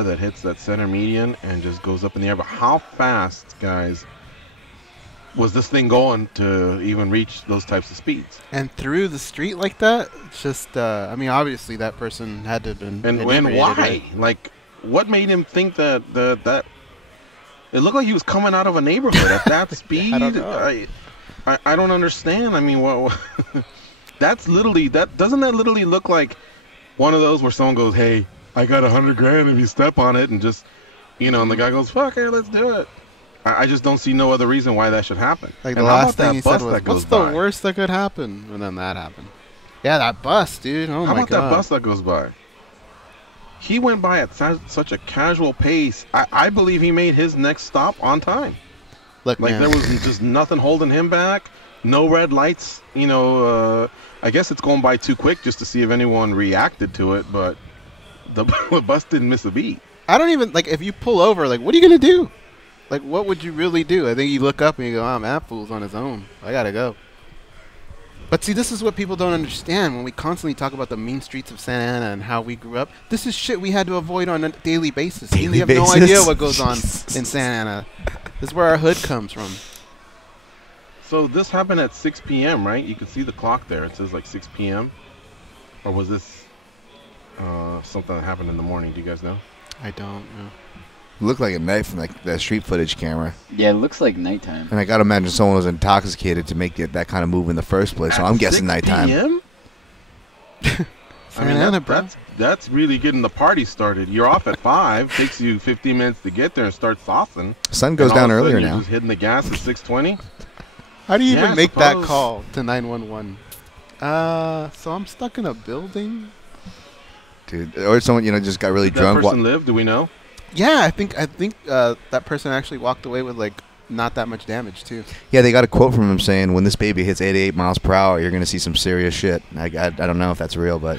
that hits that center median and just goes up in the air. But how fast, guys, was this thing going to even reach those types of speeds? And through the street like that, it's just, I mean, obviously that person had to have been And inebriated, why? right? Like, what made him think that it looked like he was coming out of a neighborhood at that speed? I don't know. I don't understand. I mean, well, that's literally, doesn't that literally look like one of those where someone goes, hey, I got $100,000 if you step on it, and just, and the guy goes, fuck it, let's do it. I just don't see no other reason why that should happen. Like, And the how last about thing that he bus said was, that goes what's the by? worst that could happen? And then that happened. Yeah, that bus, dude. Oh, How my about God. that bus that goes by? He went by at such a casual pace. I believe he made his next stop on time. Look, Like, man. there was just nothing holding him back. No red lights. I guess it's going by too quick just to see if anyone reacted to it, but the bus didn't miss a beat. I don't even, like, if you pull over, like, what are you going to do? Like, what would you really do? I think you look up and you go, oh, man, that fool's on his own. I got to go. But see, this is what people don't understand when we constantly talk about the mean streets of Santa Ana and how we grew up. This is shit we had to avoid on a daily basis. We have no idea what goes on in Santa Ana. This is where our hood comes from. So this happened at 6 p.m., right? You can see the clock there. It says like 6 p.m. Or was this something that happened in the morning? Do you guys know? I don't know. Looked like a night from like that street footage camera. Yeah, it looks like nighttime. And I gotta imagine someone was intoxicated to make that kind of move in the first place. So I'm guessing 6 nighttime. PM? I mean, Santa, bro. that's really getting the party started. You're off at 5. Takes you 15 minutes to get there and start saucing. Sun goes And all down of a sudden earlier you're now. just hitting the gas at 6:20. How do you Yeah, even I make that suppose. call to 911? So I'm stuck in a building. Dude, or someone just got really Did that drunk. person live? Do we know? Yeah, I think that person actually walked away with like not that much damage too. Yeah, they got a quote from him saying, "When this baby hits 88 miles per hour, you're gonna see some serious shit." I don't know if that's real, but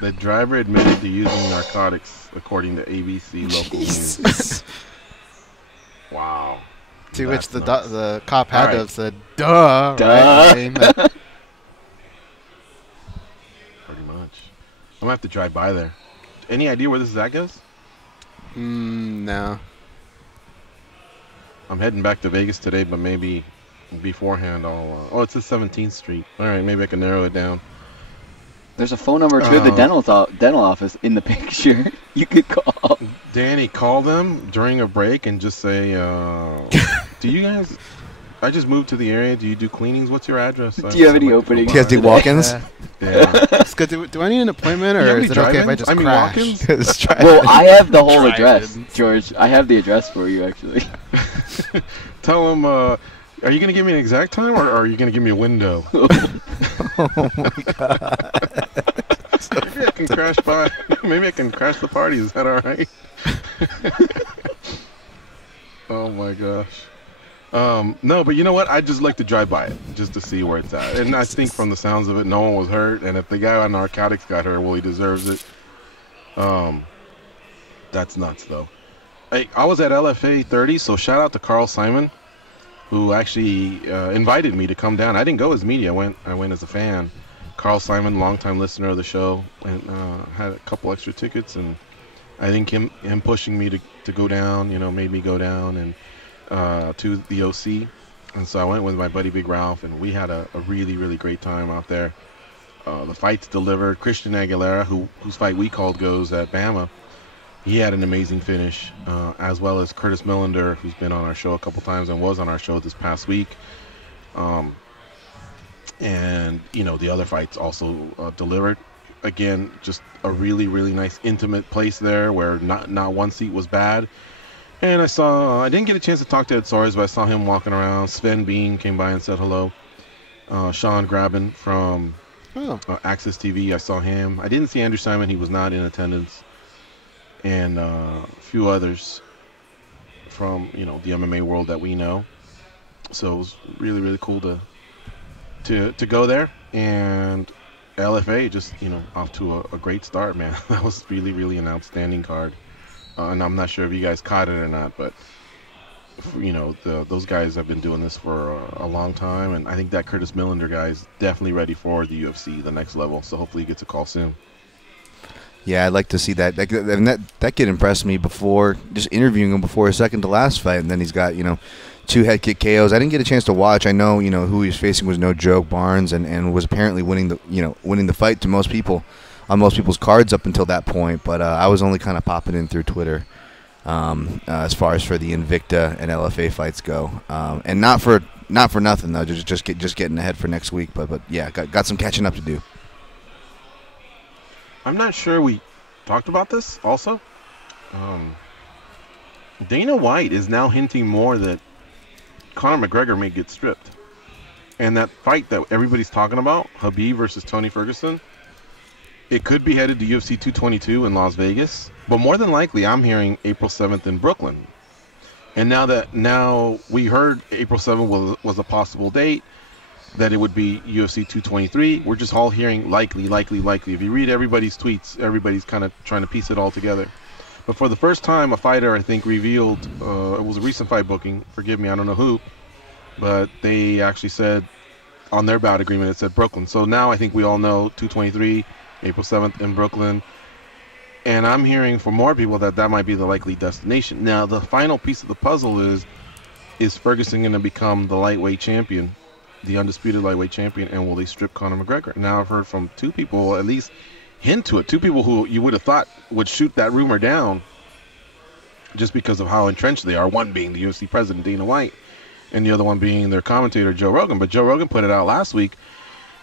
The driver admitted to using narcotics, according to ABC local news. Wow. To That's which nuts. the cop had All to right. have said, "Duh." Duh. Right? I mean, Pretty much. I'm gonna have to drive by there. Any idea where this is at, guys? No. I'm heading back to Vegas today, but maybe beforehand I'll... oh, it's the 17th Street. All right, maybe I can narrow it down. There's a phone number to the dental office in the picture. You could call. Danny, call them during a break and just say, do you guys... I just moved to the area. Do you do cleanings? What's your address? Do you have any openings? Do you guys do walk-ins? Yeah. It's good. Do I need an appointment, You have or any is it okay if I drive-ins? just I mean, crash? walk-ins? Well, I have the whole address, Drive-ins. George. I have the address for you, actually. Tell them, are you going to give me an exact time, or are you going to give me a window? Oh my god! Maybe I can crash by. Maybe I can crash the party. Is that all right? Oh my gosh. No, but you know what? I'd just like to drive by it just to see where it's at. And I think from the sounds of it, no one was hurt. And if the guy on narcotics got hurt, well, he deserves it. That's nuts, though. I was at LFA 30, so shout out to Carl Simon, who actually invited me to come down. I didn't go as media. I went as a fan. Carl Simon, longtime listener of the show, and had a couple extra tickets. And I think him pushing me to go down, made me go down and to the OC. And so I went with my buddy Big Ralph, and we had a really, really great time out there. The fights delivered. Christian Aguilera, whose fight we called goes at Bama, he had an amazing finish, as well as Curtis Millender, who's been on our show a couple times and was on our show this past week. And, the other fights also delivered. Again, just a really, really nice, intimate place there where not one seat was bad. And I didn't get a chance to talk to Ed Soares, but I saw him walking around. Sven Bean came by and said hello. Sean Graben from Access TV, I saw him. I didn't see Andrew Simon. He was not in attendance. And a few others from, the MMA world that we know. So it was really, really cool to go there. And LFA just, off to a great start, man. That was really, really an outstanding card. And I'm not sure if you guys caught it or not, but, those guys have been doing this for a long time. And I think that Curtis Millender guy is definitely ready for the UFC, the next level. So hopefully he gets a call soon. Yeah, I'd like to see that. That kid impressed me before, just interviewing him before his second to last fight, and then he's got 2 head kick KOs. I didn't get a chance to watch. I know who he was facing was no joke, Barnes, and was apparently winning the fight to most people on most people's cards up until that point. But I was only kind of popping in through Twitter as far as for the Invicta and LFA fights go, and not for nothing though. Just getting ahead for next week. But yeah, got some catching up to do. I'm not sure we talked about this also. Dana White is now hinting more that Conor McGregor may get stripped. And that fight that everybody's talking about, Khabib versus Tony Ferguson, it could be headed to UFC 222 in Las Vegas. But more than likely, I'm hearing April 7th in Brooklyn. And now we heard April 7th was a possible date, that it would be UFC 223. We're just all hearing likely. If you read everybody's tweets, everybody's kind of trying to piece it all together. But for the first time, a fighter, I think, revealed, it was a recent fight booking, forgive me, I don't know who, but they actually said on their bout agreement, it said Brooklyn. So now I think we all know 223, April 7th in Brooklyn. And I'm hearing from more people that might be the likely destination. Now, the final piece of the puzzle is Ferguson going to become the lightweight champion, the undisputed lightweight champion, and will they strip Conor McGregor? Now I've heard from 2 people, at least hint to it, 2 people who you would have thought would shoot that rumor down just because of how entrenched they are, one being the UFC president, Dana White, and the other one being their commentator, Joe Rogan. But Joe Rogan put it out last week,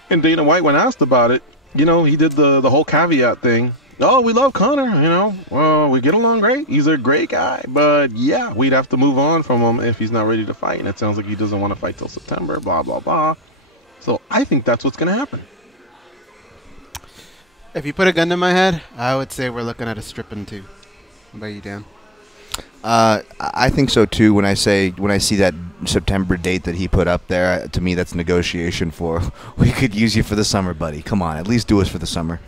and Dana White, when asked about it, he did the whole caveat thing. Oh, we love Conor, well, we get along great. He's a great guy. But, yeah, we'd have to move on from him if he's not ready to fight. And it sounds like he doesn't want to fight till September, blah, blah, blah. So I think that's what's going to happen. If you put a gun to my head, I would say we're looking at a stripping too. What about you, Dan? I think so too. When I see that September date that he put up there, to me that's negotiation for we could use you for the summer, buddy. Come on, at least do us for the summer.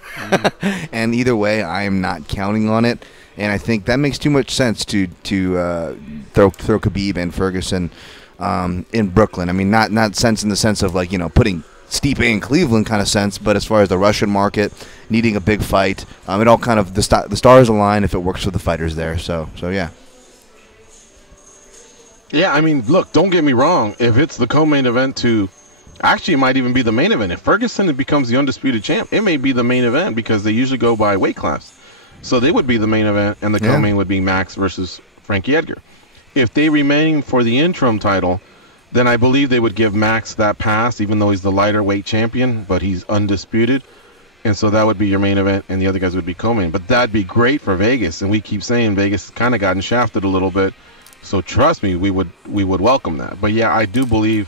And either way, I am not counting on it. And I think that makes too much sense to throw Khabib and Ferguson in Brooklyn. I mean, not sense in the sense of putting Stipe in Cleveland kind of sense, but as far as the Russian market needing a big fight, it all kind of the stars align if it works for the fighters there. So yeah. Yeah, I mean, look, don't get me wrong. If it's the co-main event actually, it might even be the main event. If Ferguson becomes the undisputed champ, it may be the main event because they usually go by weight class. So they would be the main event, and the co-main would be Max versus Frankie Edgar. If they remain for the interim title, then I believe they would give Max that pass, even though he's the lighter weight champion, but he's undisputed. And so that would be your main event, and the other guys would be co-main. But that'd be great for Vegas, and we keep saying Vegas kind of gotten shafted a little bit. So trust me, we would welcome that. But yeah, I do believe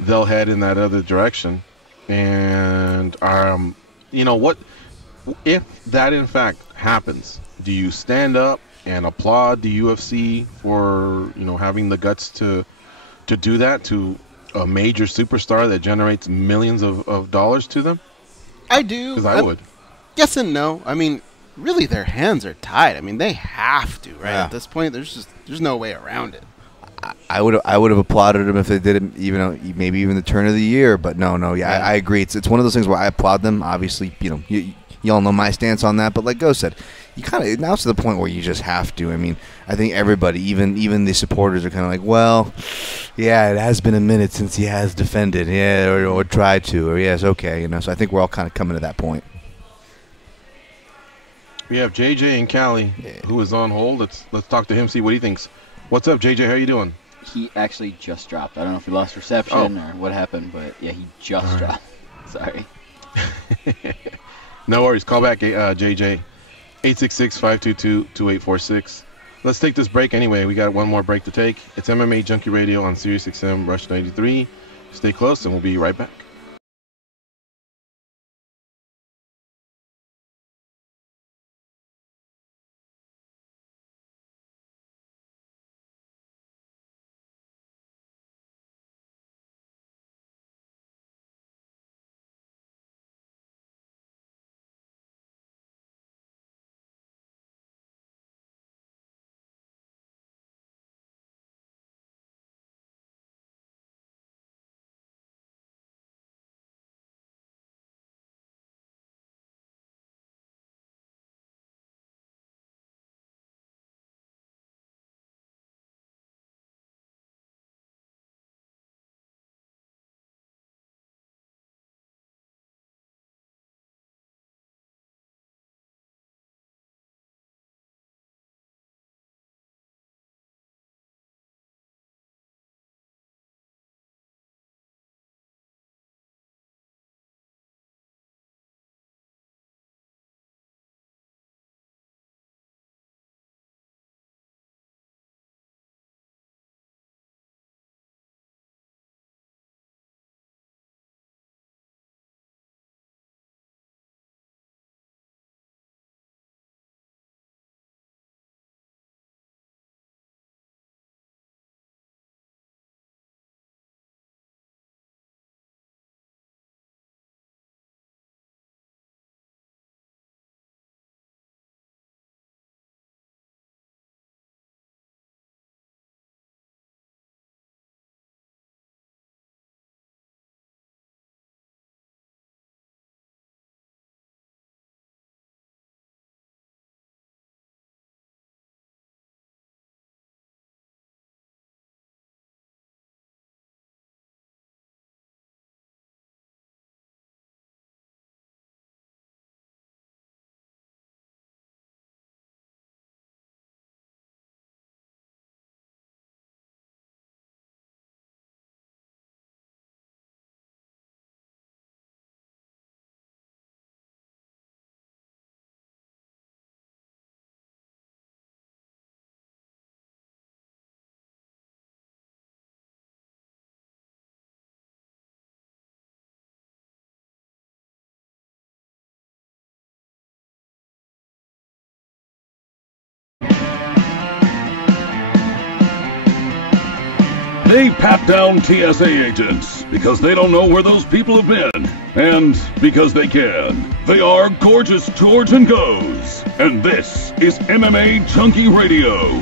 they'll head in that other direction. And what if that in fact happens? Do you stand up and applaud the UFC for having the guts to do that to a major superstar that generates millions of dollars to them? I do. Because I would. Yes and no. I mean, really, their hands are tied. I mean, they have to, right? Yeah. At this point, there's no way around it. I would have applauded them if they did it, maybe even the turn of the year. But no, yeah. I agree. It's one of those things where I applaud them. Obviously, you all know my stance on that. But like Go said, you kind of now it's to the point where you just have to. I mean, I think everybody, even the supporters, are kind of like, well, yeah, it has been a minute since he has defended, or tried to, or yes, okay, So I think we're all kind of coming to that point. We have JJ and Callie, who is on hold. Let's talk to him, see what he thinks. What's up, JJ? How you doing? He actually just dropped. I don't know if he lost reception or what happened, but yeah, he just dropped. Sorry. No worries. Call back, JJ. 866-522-2846. Let's take this break anyway. We got one more break to take. It's MMA Junkie Radio on SiriusXM Rush 93. Stay close, and we'll be right back. They pat down TSA agents because they don't know where those people have been, and because they can. They are Gorgeous George and Goes, and this is MMA Junkie Radio.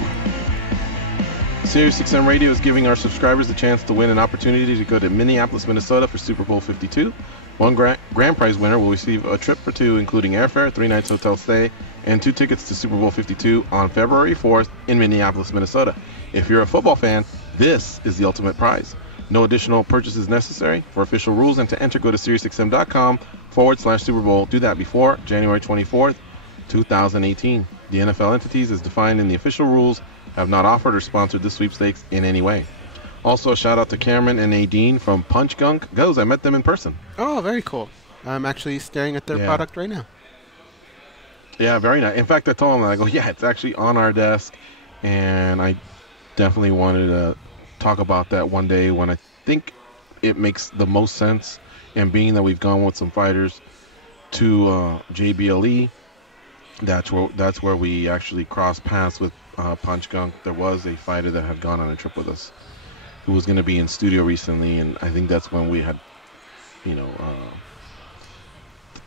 SiriusXM Radio is giving our subscribers the chance to win an opportunity to go to Minneapolis, Minnesota for Super Bowl 52. One grand prize winner will receive a trip for two, including airfare, 3 nights hotel stay, and 2 tickets to Super Bowl 52 on February 4th in Minneapolis, Minnesota. If you're a football fan, this is the ultimate prize. No additional purchases necessary. For official rules and to enter, go to SiriusXM.com/Super Bowl. Do that before January 24th, 2018. The NFL entities, as defined in the official rules, have not offered or sponsored the sweepstakes in any way. Also, a shout out to Cameron and Nadine from Punch Gunk Goes. I met them in person. Oh, very cool. I'm actually staring at their product right now. Yeah, very nice. In fact, I told them, I go, yeah, it's actually on our desk, and I definitely wanted to talk about that one day when I think it makes the most sense. And being that we've gone with some fighters to JBLE, that's where we actually crossed paths with Punch Gunk. There was a fighter that had gone on a trip with us who was going to be in studio recently, and I think that's when we had,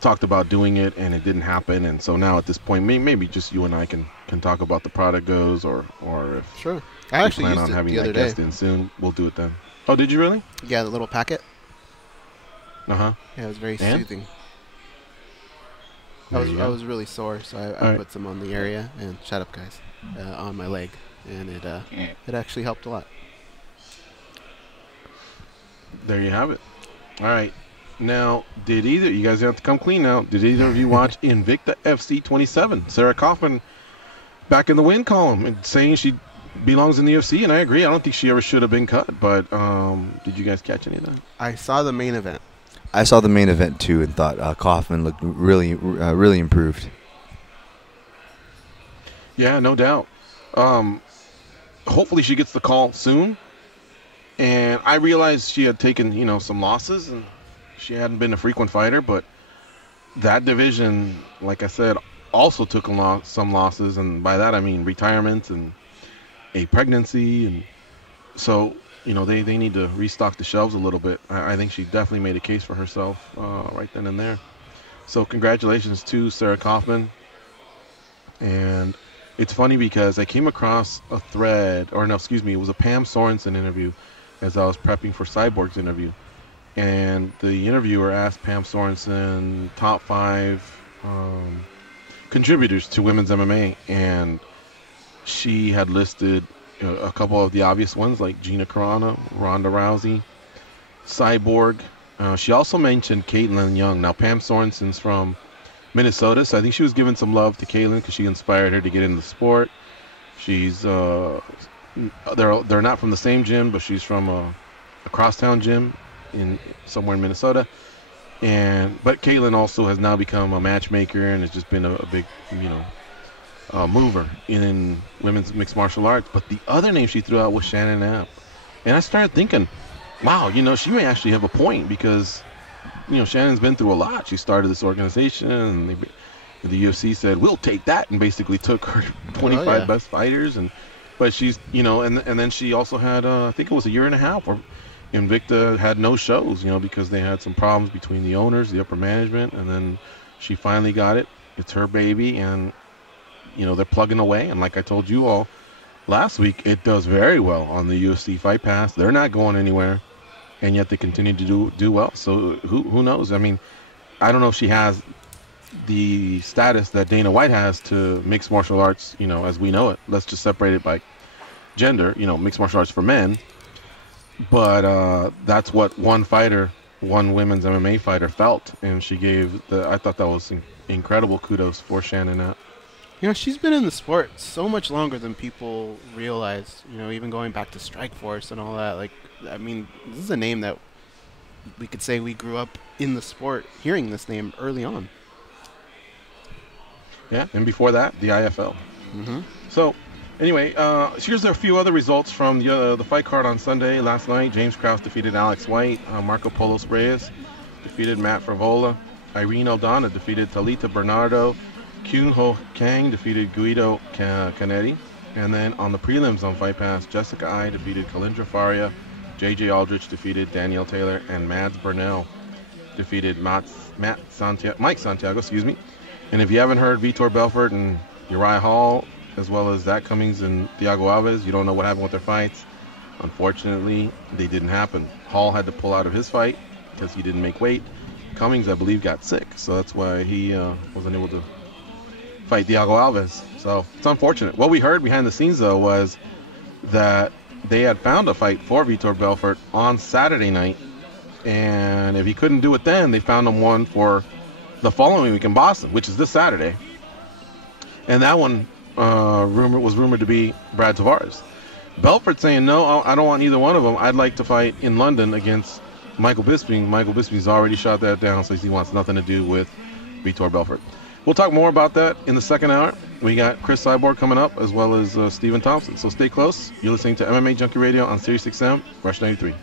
talked about doing it, and it didn't happen. And so now at this point, maybe just you and I can talk about the product Goes, or if sure. I actually plan used on it having the that other day. guest in soon, we'll do it then. Oh, did you really? Yeah, the little packet. Uh-huh. Yeah, it was very And? soothing. I There you go. was really sore, so I right. put some on the area, and shut up, guys, on my leg, and it actually helped a lot. There you have it. All right. Now, did either, you guys have to come clean now, did either of you watch Invicta FC 27? Sarah Kaufman back in the win column and saying she belongs in the UFC, and I agree. I don't think she ever should have been cut, but did you guys catch any of that? I saw the main event. I saw the main event too and thought Kaufman looked really improved. Yeah, no doubt. Hopefully she gets the call soon. And I realized she had taken, some losses, and she hadn't been a frequent fighter, but that division, like I said, also took some losses, and by that I mean retirement and a pregnancy, and so they need to restock the shelves a little bit. I think she definitely made a case for herself right then and there. So congratulations to Sarah Kaufman. And it's funny because I came across a thread, it was a Pam Sorensen interview as I was prepping for Cyborg's interview. And the interviewer asked Pam Sorensen top 5 contributors to women's MMA, and she had listed a couple of the obvious ones like Gina Carano, Ronda Rousey, Cyborg. She also mentioned Caitlin Young. Now, Pam Sorensen's from Minnesota, so I think she was giving some love to Caitlin because she inspired her to get into the sport. She's they're not from the same gym, but she's from a crosstown gym somewhere in Minnesota. But Caitlin also has now become a matchmaker and has just been a big mover in women's mixed martial arts. But the other name she threw out was Shannon Knapp, and I started thinking, wow, she may actually have a point because Shannon's been through a lot. She started this organization, and the UFC said we'll take that, and basically took her 25 best fighters. But she's and then she also had I think it was a year and a half where Invicta had no shows, because they had some problems between the owners, the upper management, and then she finally got it. It's her baby, and they're plugging away. And like I told you all last week, it does very well on the UFC Fight Pass. They're not going anywhere, and yet they continue to do well. So who knows? I mean, I don't know if she has the status that Dana White has to mixed martial arts, as we know it. Let's just separate it by gender, mixed martial arts for men. But that's what one women's MMA fighter felt, and she gave I thought that was incredible kudos for Shannon Knapp. She's been in the sport so much longer than people realize, even going back to Strikeforce and all that. This is a name that we could say we grew up in the sport hearing this name early on. Yeah, and before that, the IFL. Mm-hmm. So, anyway, here's a few other results from the fight card on Sunday. Last night, James Krause defeated Alex White. Marco Polo Reyes defeated Matt Frivola. Irene Aldana defeated Talita Bernardo. Kyun Ho Kang defeated Guido Canetti. And then on the prelims on Fight Pass, Jessica Ai defeated Kalindra Faria. J.J. Aldrich defeated Danielle Taylor, and Mads Burnell defeated Mike Santiago, excuse me. And if you haven't heard Vitor Belfort and Uriah Hall, as well as Zach Cummings and Thiago Alves, you don't know what happened with their fights. Unfortunately, they didn't happen. Hall had to pull out of his fight because he didn't make weight. Cummings, I believe, got sick, so that's why he wasn't able to fight Thiago Alves. So it's unfortunate. What we heard behind the scenes, though, was that they had found a fight for Vitor Belfort on Saturday night, and if he couldn't do it then, they found him one for the following week in Boston, which is this Saturday. And that one was rumored to be Brad Tavares. Belfort saying, no, I don't want either one of them. I'd like to fight in London against Michael Bisping. Michael Bisping's already shot that down, so he wants nothing to do with Vitor Belfort. We'll talk more about that in the second hour. We got Cris Cyborg coming up, as well as Stephen Thompson. So stay close. You're listening to MMA Junkie Radio on Sirius XM, Rush 93.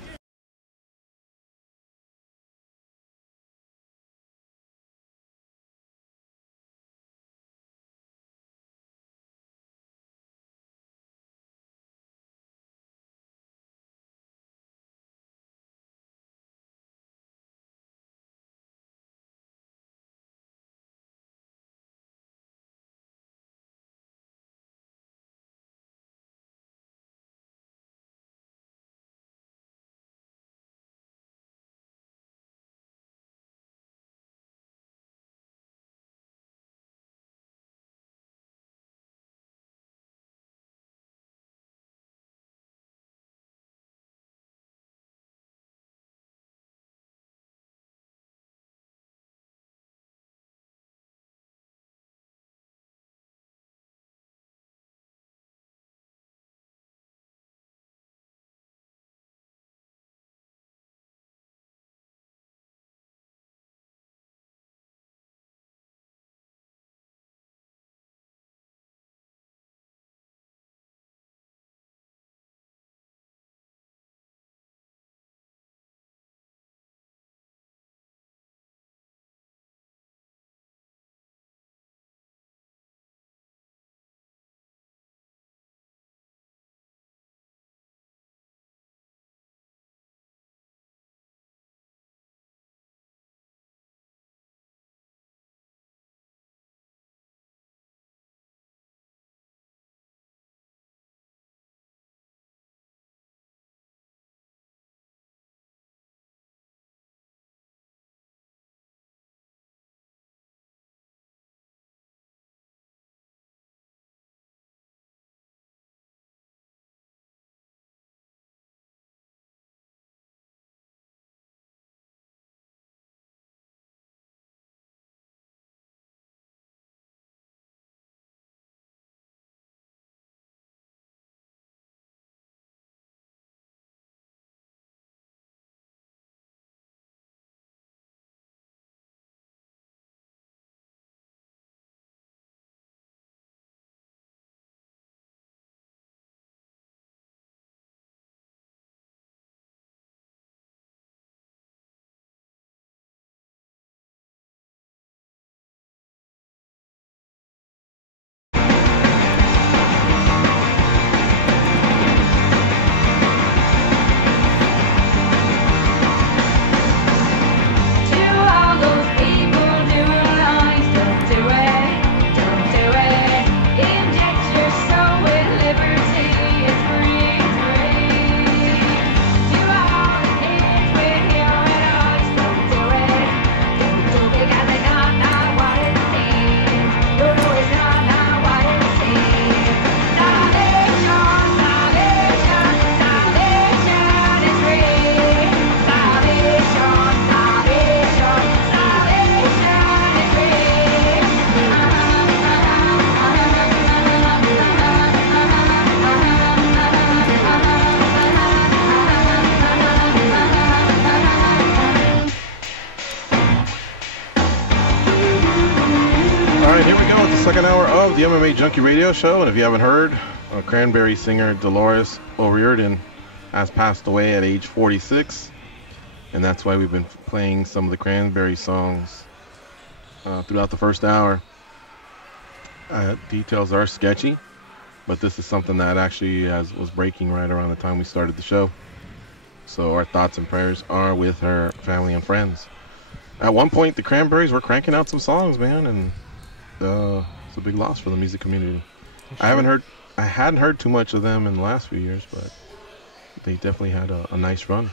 Second hour of the MMA Junkie Radio Show, and if you haven't heard, Cranberry singer Dolores O'Riordan has passed away at age 46, and that's why we've been playing some of the Cranberry songs throughout the first hour. Details are sketchy, but this is something that actually was breaking right around the time we started the show. So our thoughts and prayers are with her family and friends. At one point, the Cranberries were cranking out some songs, man, and it's a big loss for the music community. Sure. I hadn't heard too much of them in the last few years, but they definitely had a nice run.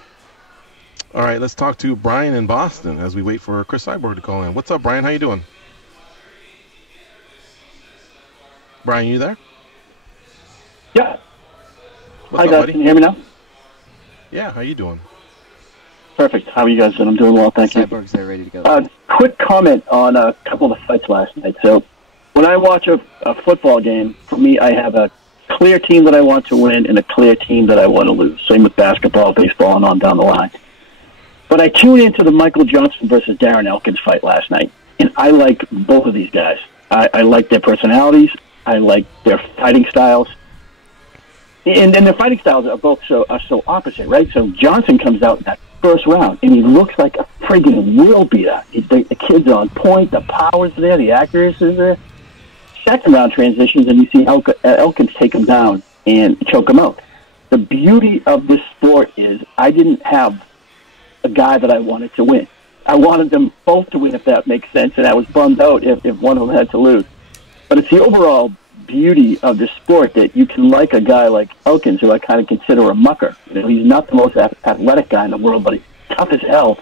All right, let's talk to Brian in Boston as we wait for Cris Cyborg to call in. What's up, Brian? How you doing? Brian, you there? Yeah. What's Hi, up, guys. buddy? Can you hear me now? Yeah, how you doing? Perfect. How are you guys doing? I'm doing well, thank you. Cyborg's there ready to go. Quick comment on a couple of the fights last night. So when I watch a football game, for me, I have a clear team that I want to win and a clear team that I want to lose. Same with basketball, baseball, and on down the line. But I tune into the Michael Johnson versus Darren Elkins fight last night, and I like both of these guys. I like their personalities. I like their fighting styles. And their fighting styles are both so opposite, right? So Johnson comes out in that first round, and he looks like a friggin' world beater. The kid's on point, the power's there, the accuracy is there. Second round transitions, and you see Elkins take him down and choke him out. The beauty of this sport is I didn't have a guy that I wanted to win. I wanted them both to win, if that makes sense, and I was bummed out if one of them had to lose. But it's the overall beauty of the sport that you can like a guy like Elkins, who I kind of consider a mucker. You know, he's not the most athletic guy in the world, but he's tough as hell.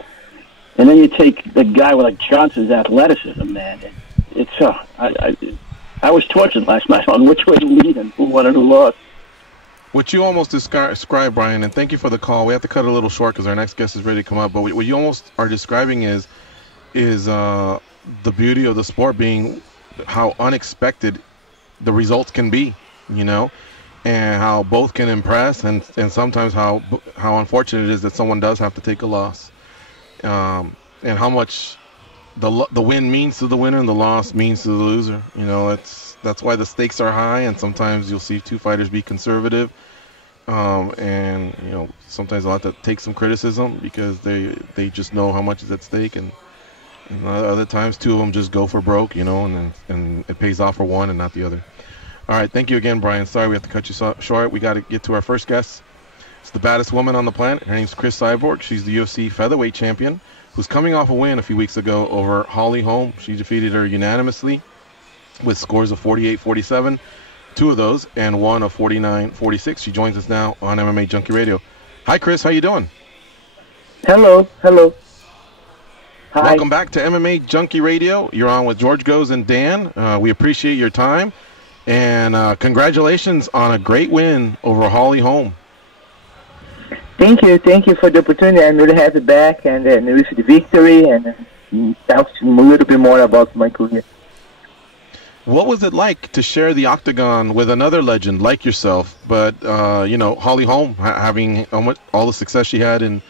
And then you take the guy with like Johnson's athleticism, man. It's I was tortured last night on which way to lead and who won and who lost. What you almost described, Brian, and thank you for the call. We have to cut it a little short because our next guest is ready to come up. But what you almost are describing is the beauty of the sport being how unexpected the results can be, you know, and how both can impress, and sometimes how unfortunate it is that someone does have to take a loss, and how much the win means to the winner and the loss means to the loser. You know, that's why the stakes are high, and sometimes you'll see two fighters be conservative, and you know, sometimes a lot that take some criticism because they just know how much is at stake, and other times two of them just go for broke, you know, and it pays off for one and not the other. All right, thank you again, Brian. Sorry we have to cut you short. We got to get to our first guest. It's the baddest woman on the planet. Her name's Cris Cyborg. She's the UFC featherweight champion who's coming off a win a few weeks ago over Holly Holm. She defeated her unanimously with scores of 48-47, two of those, and one of 49-46. She joins us now on MMA Junkie Radio. Hi, Cris. How you doing? Hello. Hi. Welcome back to MMA Junkie Radio. You're on with George Goes and Dan. We appreciate your time. And congratulations on a great win over Holly Holm. Thank you for the opportunity. I'm really happy back and with the victory, and talk a little bit more about my career. What was it like to share the octagon with another legend like yourself, but you know, Holly Holm having all the success she had in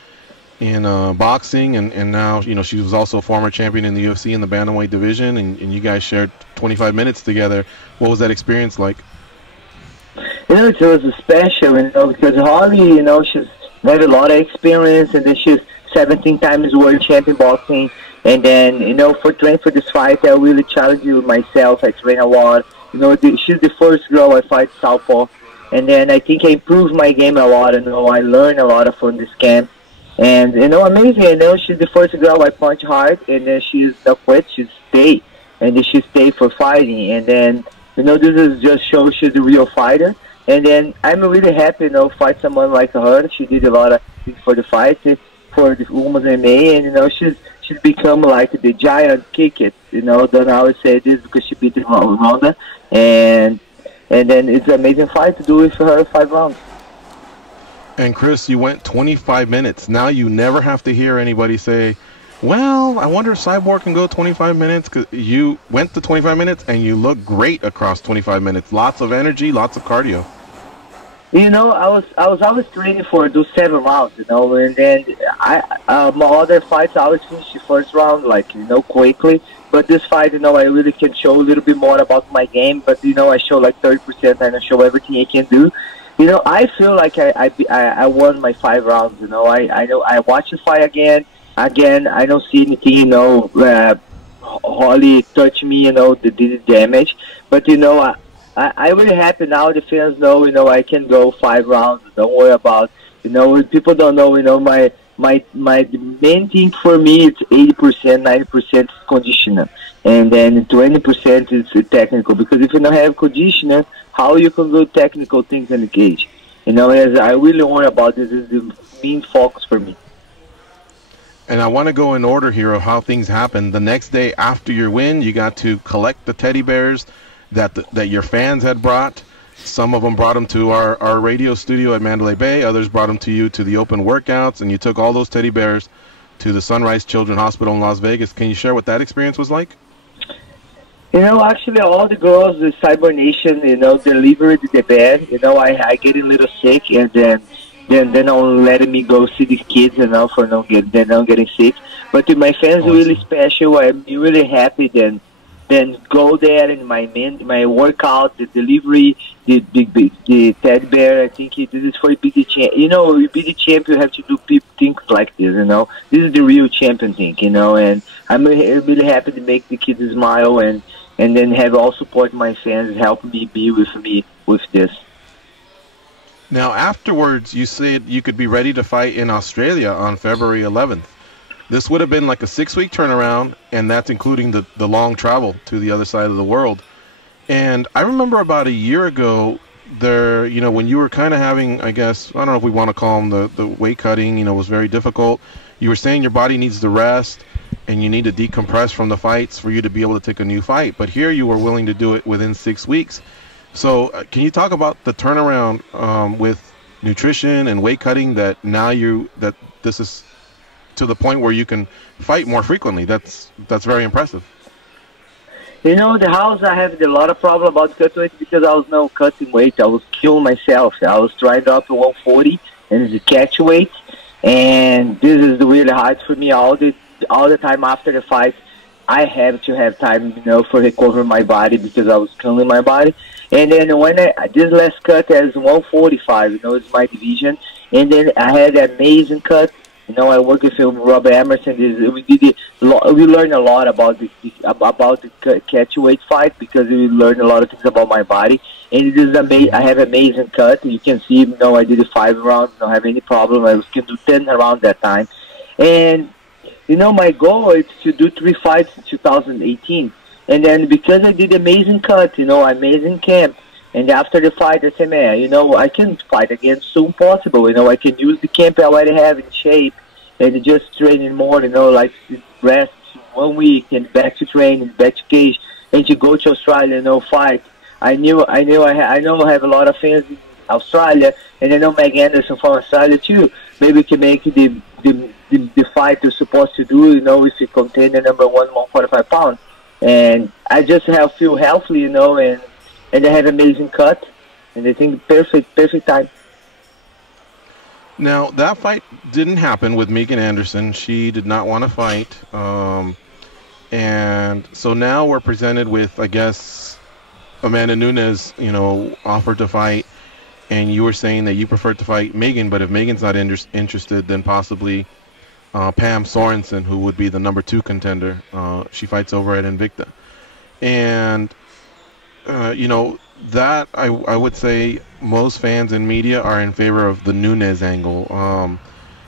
boxing, and now, you know, she was also a former champion in the UFC in the bantamweight division, and you guys shared 25 minutes together. What was that experience like? You know, it was special, you know, because Holly, you know, she's had a lot of experience, and then she's 17 times world champion boxing. And then, you know, for training for this fight, I really challenged you myself. I train a lot. You know, she's the first girl I fight southpaw, and then I think I improved my game a lot. You know, I learned a lot from this camp. And, you know, amazing, you know, she's the first girl I punch hard, and then she's not quit, she stay. And then she stay for fighting. And then, you know, this is just shows she's a real fighter. And then I'm really happy, you know, fight someone like her. She did a lot of things for the fight, for the women's MMA, and, you know, she's become like the giant kick it, you know, don't always say this because she beat Ronda. And then it's an amazing fight to do it for her 5 rounds. And Cris, you went 25 minutes. Now you never have to hear anybody say, well, I wonder if Cyborg can go 25 minutes, because you went to 25 minutes and you look great across 25 minutes. Lots of energy, lots of cardio. You know, I was always training for those 7 rounds, you know, and then my other fights I always finish the first round, like, you know, quickly. But this fight, you know, I really can show a little bit more about my game, but, you know, I show like 30% and I show everything I can do. You know, I feel like I won my 5 rounds, you know. I know I watched the fight again, I don't see anything, you know, Holly touched me, you know, did the damage. But, you know, I'm really happy now the fans know, you know, I can go 5 rounds. Don't worry about You know, people don't know. You know, my main thing for me is 80%, 90% conditioner, and then 20% is technical. Because if you don't have conditioner, how you can do technical things in the cage? You know, as I really worry about this is the main focus for me. And I want to go in order here of how things happened. The next day after your win, you got to collect the teddy bears that your fans had brought. Some of them brought them to our radio studio at Mandalay Bay. Others brought them to you to the open workouts, and you took all those teddy bears to the Sunrise Children's Hospital in Las Vegas. Can you share what that experience was like? You know, actually, all the girls, the Cyborg Nation, you know, delivered the bed. You know, I get a little sick, and then don't letting me go see the kids, you know, for not getting sick. But to my fans, really special. I'm really happy. Then go there and my workout, the delivery, the teddy bear. I think this is for a big champ. You know, you be the champ, you have to do things like this. You know, this is the real champion thing. You know, and I'm really happy to make the kids smile and then have all support my fans help me be with me with this. Now, afterwards, you said you could be ready to fight in Australia on February 11th. This would have been like a 6-week turnaround, and that's including the long travel to the other side of the world. And I remember about a year ago, there, you know, when you were kind of having, I guess, I don't know if we want to call them the weight cutting, you know, was very difficult. You were saying your body needs to rest, and you need to decompress from the fights for you to be able to take a new fight. But here you were willing to do it within 6 weeks. So can you talk about the turnaround with nutrition and weight cutting that now that this is to the point where you can fight more frequently? That's very impressive. You know, the house I have a lot of problem about cut weight because I was not cutting weight. I was killing myself. I was trying up to 140 and it's a catch weight, and this is really hard for me all the time after the fight. I have to have time, you know, for recover my body because I was killing my body. And then when this last cut as 145, you know, it's my division. And then I had an amazing cut. You know, I work with Robert Emerson. We learned a lot about the catch weight fight because we learned a lot of things about my body. And it is amazing. I have amazing cut. You can see, you know, I did the 5 rounds. Don't have any problem. I can do 10 around that time. And you know, my goal is to do 3 fights in 2018. And then because I did amazing cut, you know, amazing camp, and after the fight, I said, man, you know, I can fight again soon possible. You know, I can use the camp I already have in shape and just training more, you know, like rest 1 week and back to training, back to cage, and to go to Australia, you know, fight. I know I have a lot of fans in Australia, and I know Meg Anderson from Australia too. Maybe we can make the fight you're supposed to do, you know, if you contain the number 145 pounds. And I just feel healthy, you know, and I have amazing cut, and I think perfect time. Now, that fight didn't happen with Meek Anderson. She did not want to fight. And so now we're presented with, I guess, Amanda Nunes, you know, offered to fight. And you were saying that you prefer to fight Megan, but if Megan's not interested, then possibly Pam Sorensen, who would be the number 2 contender. She fights over at Invicta. And, you know, that I would say most fans and media are in favor of the Nunes angle.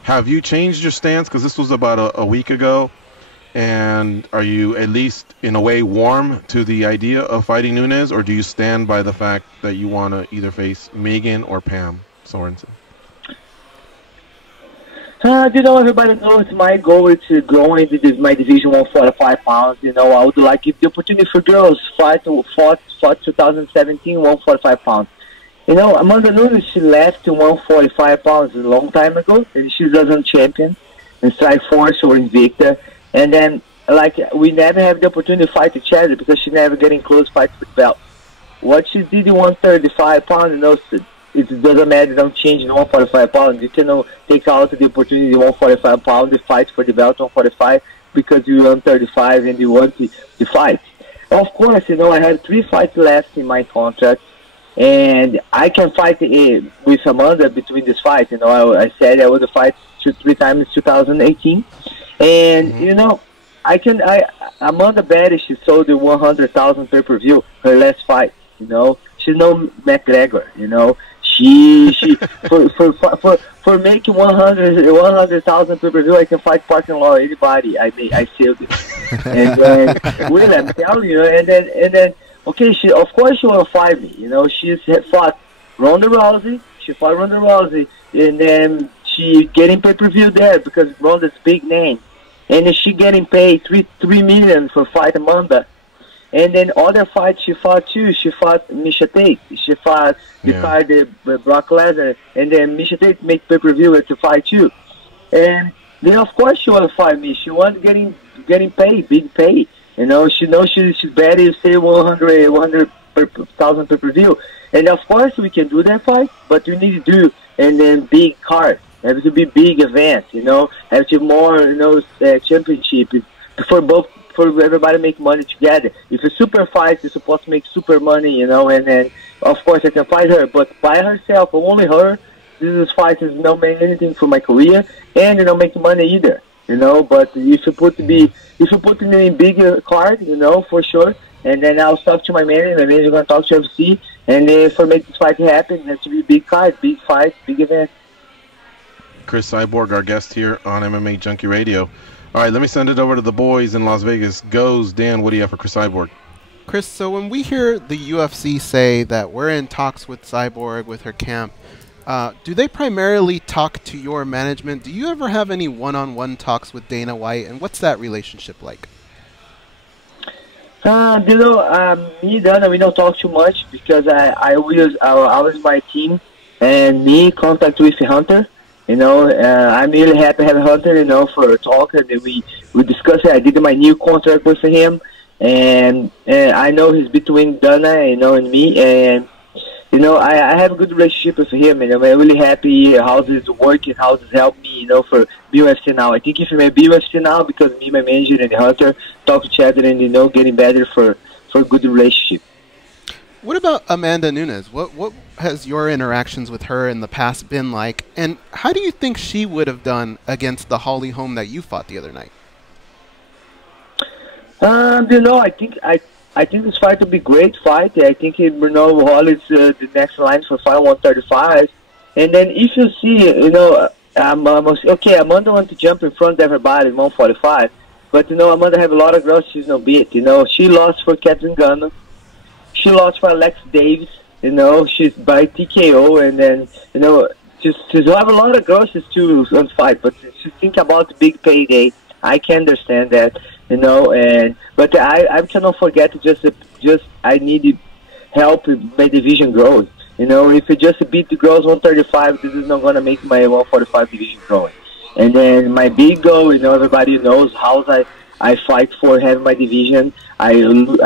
Have you changed your stance? Because this was about a week ago. And are you at least in a way warm to the idea of fighting Nunes, or do you stand by the fact that you want to either face Megan or Pam Sorensen? You know, everybody knows my goal is to go into my division 145 pounds. You know, I would like to give the opportunity for girls fought 2017 145 pounds. You know, Amanda Nunes, she left to 145 pounds a long time ago, and she doesn't champion in Strikeforce or Invicta. And then, like, we never have the opportunity to fight each other because she never getting close fights with belt. What she did in 135 pounds, you know, it doesn't matter, don't change in 145 pounds. You can take out the opportunity in 145 pounds to fight for the belt 145 because you 135 and you want to fight. Of course, you know, I have 3 fights left in my contract, and I can fight with Amanda between this fight. You know, I said I would fight 3 times in 2018. And, you know, Amanda Betty, she sold the 100,000 pay-per-view, her last fight, you know. She's no McGregor, you know. She for making 100,000 pay-per-view, I can fight parking lot anybody. I saved it. And then Will, I'm telling you, and then okay, of course she wanna fight me. You know, she's fought Ronda Rousey. She fought Ronda Rousey, and then she getting pay-per-view there because Ronda's big name, and then she getting paid $3 million for fight Amanda. And then other fights she fought too. She fought Misha Tate. She fought Brock Lesnar, and then Misha Tate make pay-per-view to fight too. And then of course she want to fight me. She wants getting paid, big pay. You know, she knows she's better. Say 100,000 pay-per-view. And of course we can do that fight, but we need to do and then big card. Have to be big events. You know, have to more championship for everybody make money together. If a super fight is supposed to make super money, you know, and then of course I can fight her, but by herself, only her, this fight is not making anything for my career, and not making money either, you know. But if you put it in bigger card, you know, for sure, and then I'll talk to my manager. My manager gonna talk to FC, and then for make this fight happen, it has to be big card, big fight, big event. Cris Cyborg, our guest here on MMA Junkie Radio. All right, let me send it over to the boys in Las Vegas. Goes, Dan, what do you have for Cris Cyborg? Chris, so when we hear the UFC say that we're in talks with Cyborg, with her camp, do they primarily talk to your management? Do you ever have any one-on-one talks with Dana White, and what's that relationship like? Me and Dana, we don't talk too much because I was my team, and me contact with Hunter. You know, I'm really happy to have Hunter, you know, for a talk, and we discussed it. I did my new contract with him, and I know he's between Dana, you know, and me, and, you know, I have a good relationship with him, and I'm really happy how this is working, how this helped me, you know, for UFC now. I think if I'm at UFC now, because me, my manager, and Hunter talk to each other and, you know, getting better for a good relationship. What about Amanda Nunes? What has your interactions with her in the past been like, and how do you think she would have done against the Holly Holm that you fought the other night? You know, I think this fight will be a great fight. I think Holly's the next line for fight 135, and then if you see, you know, Amanda wants to jump in front of everybody in 145, but you know, Amanda have a lot of girls she's no beat. You know, she lost for Catherine Gunn. She lost for Alex Davis, you know, she's by TKO, and then, you know, just have a lot of grosses too on fight, but just think about the big payday. I can understand that, you know, but I cannot forget just I need help my division growth. You know, if you just beat the girls 135, this is not gonna make my 145 division growing. And then my big goal, you know, everybody knows how I fight for having my division. I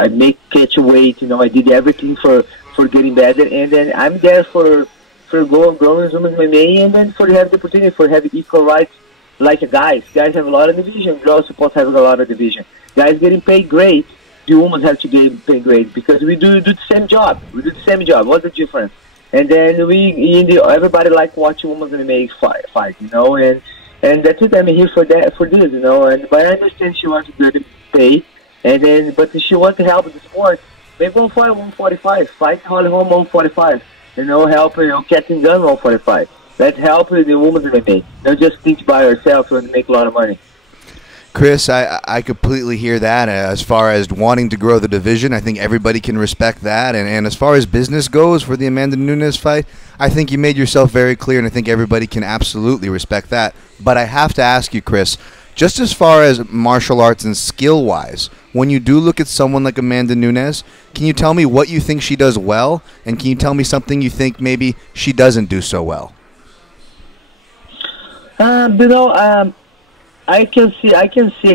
make catch weight. You know, I did everything for getting better, and then I'm there for growing MMA, and then for have the opportunity for having equal rights like guys. Guys have a lot of division. Girls supposed to have a lot of division. Guys getting paid great. The women have to get paid great because we do the same job. We do the same job. What's the difference? And then everybody like watching women's MMA fight. You know, and that's it. I'm here for this, you know. But I understand she wants to get paid, but she wants to help the sport. Maybe 145, fight Holly Holm 145. You know, help Catherine Gunn 145. Let's help the women's MMA. Don't just think by herself and make a lot of money. Chris, I completely hear that. As far as wanting to grow the division, I think everybody can respect that. And as far as business goes for the Amanda Nunes fight, I think you made yourself very clear, and I think everybody can absolutely respect that. But I have to ask you, Chris, just as far as martial arts and skill-wise, when you do look at someone like Amanda Nunes, can you tell me what you think she does well, and can you tell me something you think maybe she doesn't do so well? I can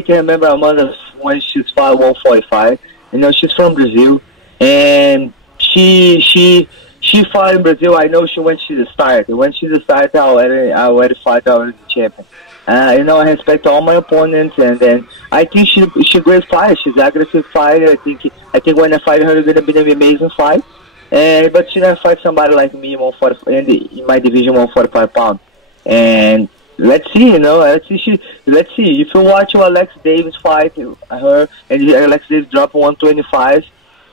remember Amanda when she's fought 145. You know, she's from Brazil, and she fought in Brazil. I know when she started. When she started, I already fought. I was the champion. You know, I respect all my opponents, and then I think she's a great fighter. She's an aggressive fighter. I think when I fight her, it's gonna be an amazing fight. But she never fight somebody like me in my division 145 pounds. And let's see, you know. Let's see. If you watch Alex Davis fight her, and Alex Davis drop 125,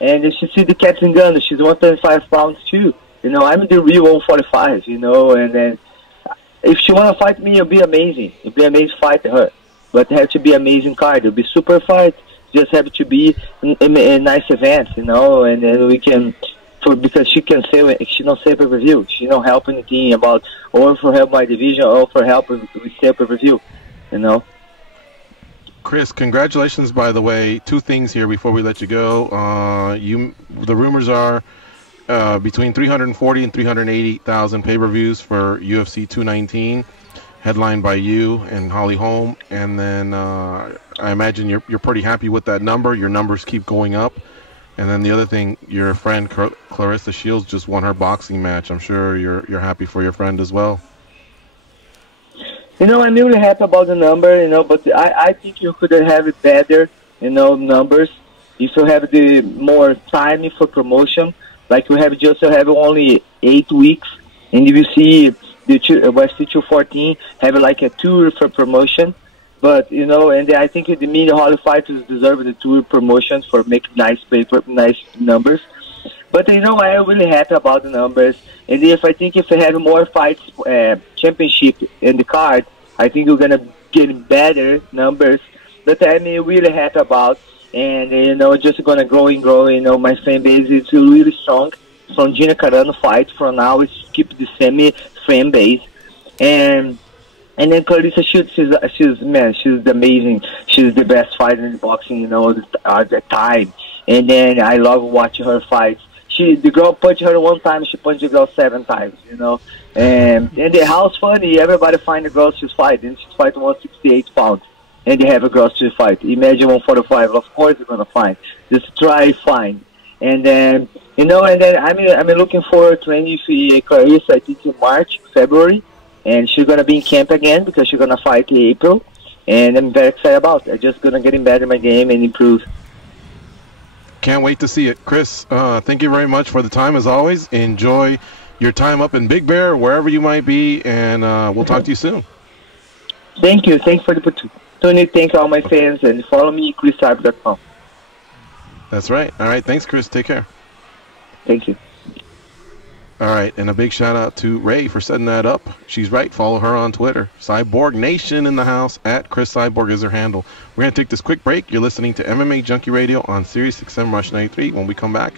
and she see the Catherine Gunn, she's 125 pounds too. You know, I'm the real 145. You know, and then if she wanna fight me, it'll be amazing. It'll be amazing fight her, but it have to be amazing card. It'll be super fight. Just have to be a nice event, you know, and then we can. Because she can say she don't say pay-per-view. She don't help anything about or for help my division or for help with say pay-per-view, you know. Cris, congratulations, by the way. Two things here before we let you go. The rumors are between 340 and 380,000 pay-per-views for UFC 219, headlined by you and Holly Holm. And then I imagine you're pretty happy with that number. Your numbers keep going up. And then the other thing, your friend Clarissa Shields just won her boxing match. I'm sure you're happy for your friend as well. You know, I'm really happy about the number, you know, but I think you could have it better, you know, numbers. If you have the more time for promotion, like we have just have only 8 weeks, and if you see the UFC 214 have like a tour for promotion. But, you know, and I think the mini Holly fighters deserve the tour promotions for making nice paper, nice numbers. But, you know, I'm really happy about the numbers. And if I have more fights, championship in the card, I think we're going to get better numbers. But I'm really happy about. And, you know, just going to grow and grow. You know, my fan base is really strong. From Gina Carano fight, from now, we keep the same fan base. And then Clarissa Shields, she's amazing. She's the best fighter in boxing, you know, at the time. And then I love watching her fights. The girl punched her one time, she punched the girl 7 times, you know. And the house funny, everybody find the girls she's fighting. She's fighting 168 pounds. And they have a girl to fight. Imagine 145, of course you're gonna find. Just try find. And then, you know, and then I'm looking forward to training with Clarissa, I think in March, February. And she's going to be in camp again because she's going to fight in April. And I'm very excited about it. I'm just going to get better in my game and improve. Can't wait to see it. Cris, thank you very much for the time as always. Enjoy your time up in Big Bear, wherever you might be, and we'll talk to you soon. Thank you. Thanks for the opportunity. Thank all my fans. And follow me, CrisCyborg.com. That's right. All right. Thanks, Cris. Take care. Thank you. All right, and a big shout out to Ray for setting that up. She's right. Follow her on Twitter. Cyborg Nation in the house. At Cris Cyborg is her handle. We're going to take this quick break. You're listening to MMA Junkie Radio on Sirius XM Rush 93. When we come back,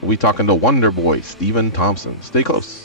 we'll be talking to Wonder Boy Stephen Thompson. Stay close.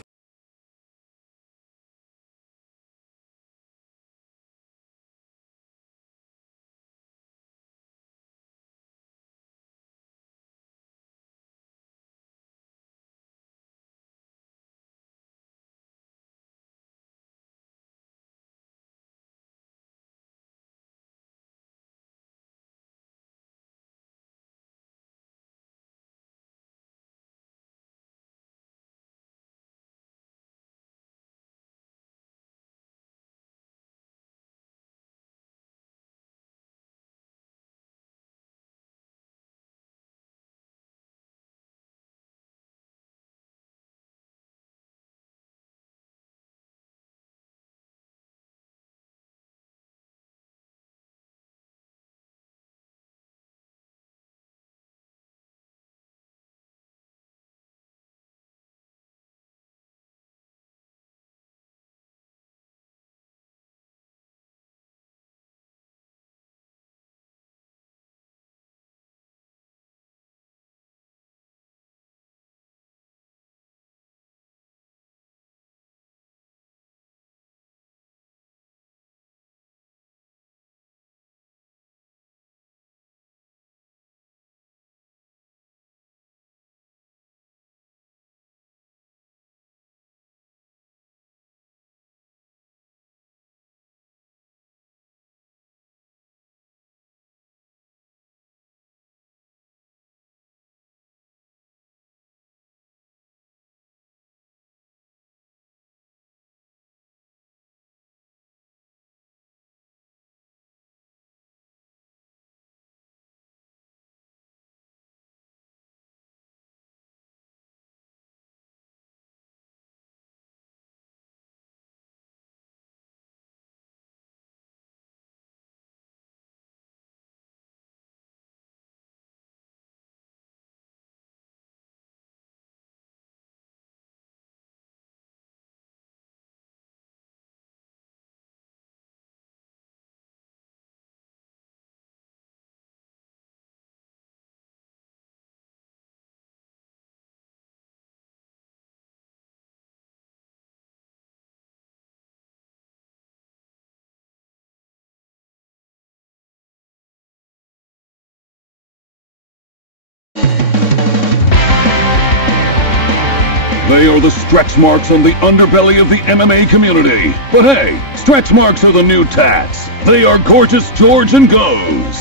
They are the stretch marks on the underbelly of the MMA community. But hey, stretch marks are the new tats. They are Gorgeous George and Goes.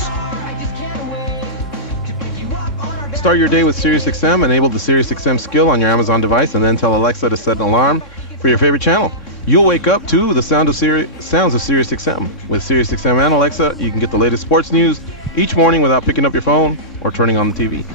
Start your day with SiriusXM. Enable the SiriusXM skill on your Amazon device and then tell Alexa to set an alarm for your favorite channel. You'll wake up to the sounds of SiriusXM. With SiriusXM and Alexa, you can get the latest sports news each morning without picking up your phone or turning on the TV.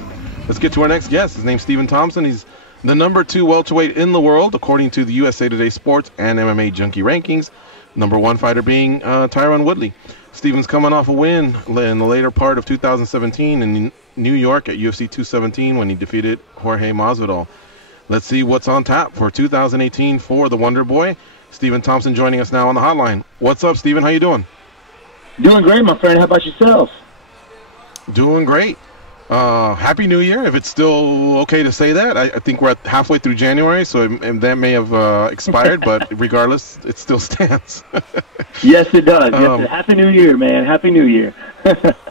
Let's get to our next guest. His name's Stephen Thompson. He's the #2 welterweight in the world, according to the USA Today Sports and MMA Junkie rankings. #1 fighter being Tyron Woodley. Stephen's coming off a win in the later part of 2017 in New York at UFC 217 when he defeated Jorge Masvidal. Let's see what's on tap for 2018 for the Wonder Boy. Stephen Thompson joining us now on the hotline. What's up, Stephen? How you doing? Doing great, my friend. How about yourself? Doing great. Happy New Year, if it's still okay to say that. I think we're halfway through January, so that may have expired, but regardless, it still stands. Yes, it does. Yes, Happy New Year, man. Happy New Year.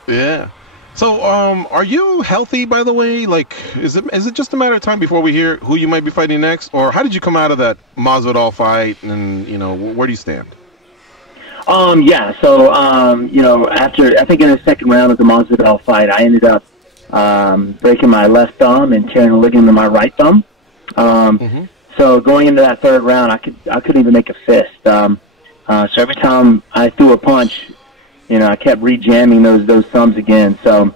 Yeah. So, are you healthy, by the way? Like, is it just a matter of time before we hear who you might be fighting next? Or how did you come out of that Masvidal fight, and, you know, where do you stand? Yeah, so, you know, after, I think in the second round of the Masvidal fight, I ended up breaking my left thumb and tearing a ligament in my right thumb. So going into that third round, I couldn't even make a fist. So every time I threw a punch, you know, I kept re-jamming those thumbs again. So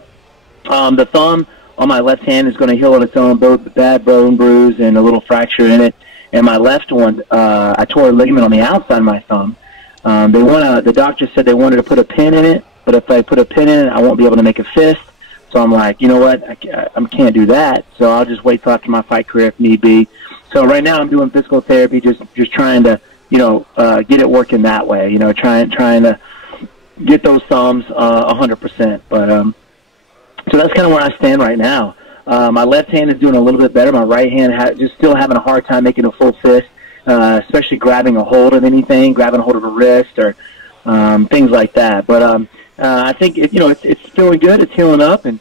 the thumb on my left hand is going to heal on its own, both bad bone bruise and a little fracture in it. And my left one, I tore a ligament on the outside of my thumb. The doctor said they wanted to put a pin in it, but if I put a pin in it, I won't be able to make a fist. So I'm like, you know what, I can't do that. So I'll just wait till after my fight career if need be. So right now I'm doing physical therapy, just trying to, you know, get it working that way. You know, trying to get those thumbs 100%. But so that's kind of where I stand right now. My left hand is doing a little bit better. My right hand just still having a hard time making a full fist, especially grabbing a hold of anything, grabbing a hold of a wrist or things like that. But I think it's feeling good. It's healing up, and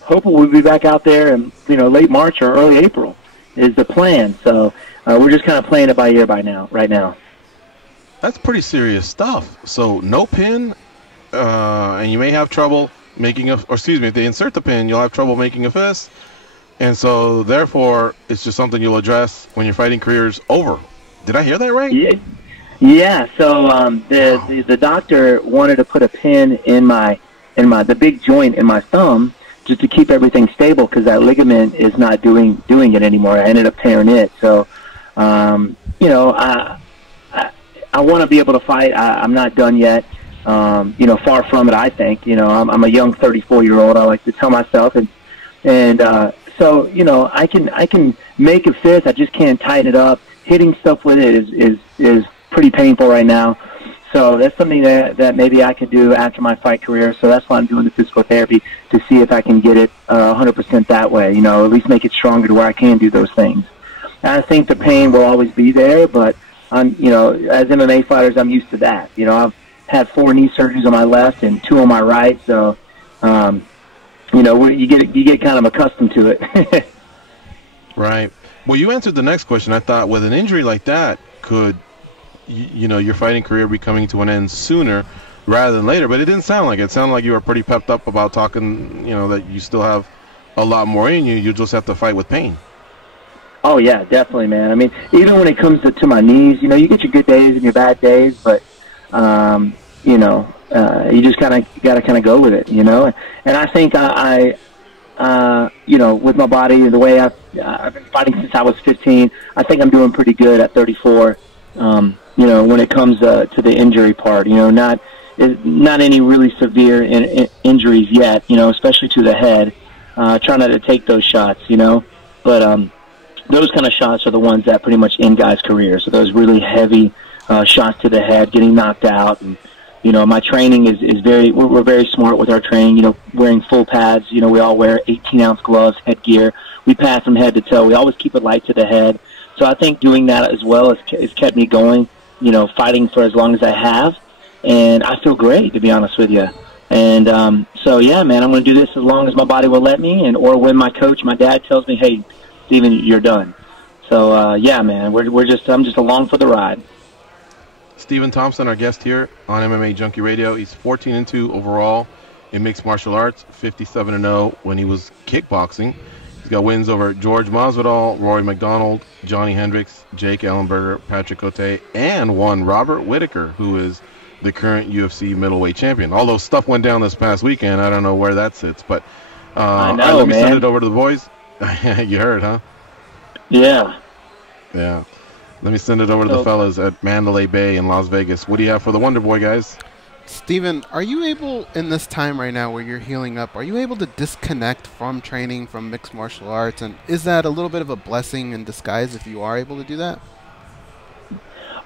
hopefully we'll be back out there in late March or early April is the plan. So we're just kind of playing it by ear right now. That's pretty serious stuff. So no pin, and you may have trouble making if they insert the pin, you'll have trouble making a fist, and so therefore it's just something you'll address when your fighting career's over. Did I hear that right? Yeah. So the doctor wanted to put a pin in the big joint in my thumb just to keep everything stable because that ligament is not doing it anymore. I ended up tearing it. So I want to be able to fight. I'm not done yet. Far from it. I think. I'm a young 34-year-old. I like to tell myself, so I can make a fist. I just can't tighten it up. Hitting stuff with it is pretty painful right now. So that's something that maybe I could do after my fight career. So that's why I'm doing the physical therapy to see if I can get it 100% that way. At least make it stronger to where I can do those things. I think the pain will always be there, but as MMA fighters, I'm used to that. I've had 4 knee surgeries on my left and 2 on my right. So, you get kind of accustomed to it. Right. Well, you answered the next question. I thought with an injury like that, could your fighting career be coming to an end sooner rather than later? But it didn't sound like it. It sounded like you were pretty pepped up about talking, that you still have a lot more in you. You just have to fight with pain. Oh, yeah, definitely, man. I mean, even when it comes to my knees, you get your good days and your bad days, but, you just got to go with it, And I think with my body, the way I've been fighting since I was 15, I think I'm doing pretty good at 34, when it comes to the injury part. Not any really severe injuries yet, especially to the head. Try not to take those shots, But those kind of shots are the ones that pretty much end guys' careers. So those really heavy shots to the head, getting knocked out. And, my training is we're very smart with our training, wearing full pads. We all wear 18-ounce gloves, headgear. We pass from head to toe. We always keep it light to the head. So I think doing that as well has kept me going, fighting for as long as I have. And I feel great, to be honest with you. And so, yeah, man, I'm going to do this as long as my body will let me or when my coach, my dad, tells me, hey, Stephen, you're done. So yeah, man, I'm just along for the ride. Stephen Thompson, our guest here on MMA Junkie Radio. He's 14-2 overall in mixed martial arts, 57-0 when he was kickboxing. He's got wins over George Masvidal, Rory McDonald, Johnny Hendricks, Jake Ellenberger, Patrick Cote, and one Robert Whittaker, who is the current UFC middleweight champion. Although stuff went down this past weekend, I don't know where that sits. But I know, let me man. send it over to the boys. You heard, huh? Yeah. Yeah. Let me send it over to the fellas at Mandalay Bay in Las Vegas. What do you have for the Wonder Boy, guys? Steven, are you able, in this time right now where you're healing up, are you able to disconnect from training, from mixed martial arts? And is that a little bit of a blessing in disguise if you are able to do that?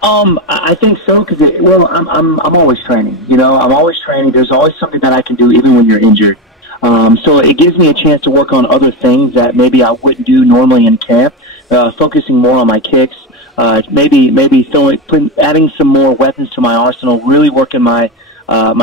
I think so, because I'm always training. You know, I'm always training. There's always something that I can do, even when you're injured. So it gives me a chance to work on other things that maybe I wouldn't do normally in camp. Focusing more on my kicks, maybe adding some more weapons to my arsenal. Really working my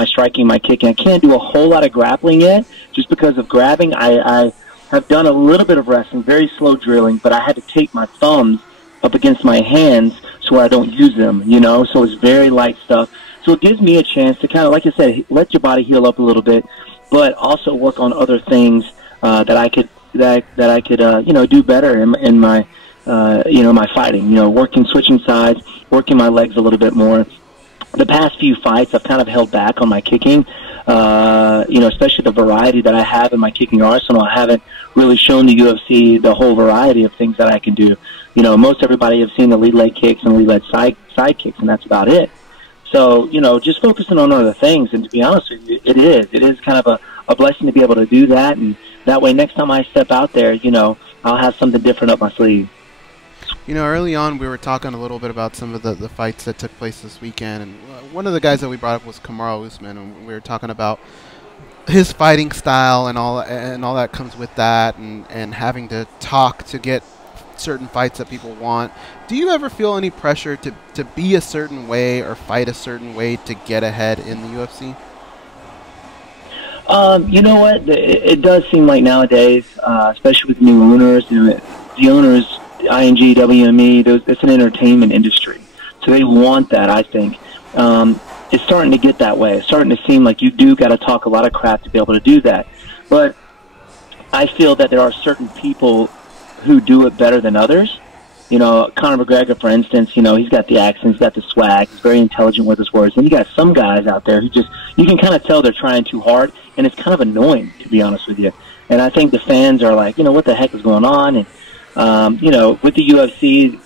striking, my kicking. I can't do a whole lot of grappling yet, just because of grabbing. I have done a little bit of wrestling, very slow drilling, but I had to take my thumbs up against my hands so I don't use them, you know, so it's very light stuff. So it gives me a chance to kind of, like I said, let your body heal up a little bit, but also work on other things that I could do better in my my fighting, working, switching sides, working my legs a little bit more. The past few fights, I've kind of held back on my kicking, especially the variety that I have in my kicking arsenal. I haven't really shown the UFC the whole variety of things that I can do. Most everybody have seen the lead leg kicks and lead leg side kicks, and that's about it. So, just focusing on other things, and to be honest with you, it is kind of a blessing to be able to do that, and that way next time I step out there, I'll have something different up my sleeve. Early on we were talking a little bit about some of the fights that took place this weekend, and one of the guys that we brought up was Kamaru Usman, and we were talking about his fighting style and all that comes with that, and having to talk to get certain fights that people want. Do you ever feel any pressure to be a certain way or fight a certain way to get ahead in the UFC? You know what? It does seem like nowadays, especially with new owners, the owners, ING, WME, it's an entertainment industry. So they want that, I think. It's starting to get that way. It's starting to seem like you do got to talk a lot of crap to be able to do that. But I feel that there are certain people who do it better than others. Conor McGregor, for instance, he's got the accent, he's got the swag, he's very intelligent with his words. And you got some guys out there who you can kind of tell they're trying too hard, and it's kind of annoying, to be honest with you. And I think the fans are like, what the heck is going on? And, with the UFC,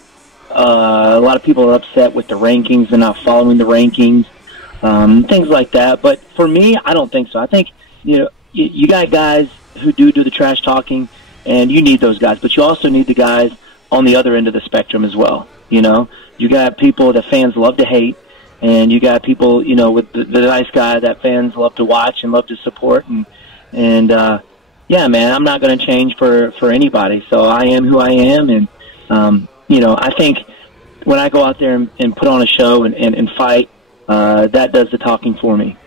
a lot of people are upset with the rankings and not following the rankings, things like that. But for me, I don't think so. I think, you got guys who do the trash talking, and you need those guys, but you also need the guys on the other end of the spectrum as well. You got people that fans love to hate, and you got people, with the nice guy that fans love to watch and love to support. And yeah, man, I'm not going to change for anybody. So I am who I am, and I think when I go out there and put on a show and fight, that does the talking for me.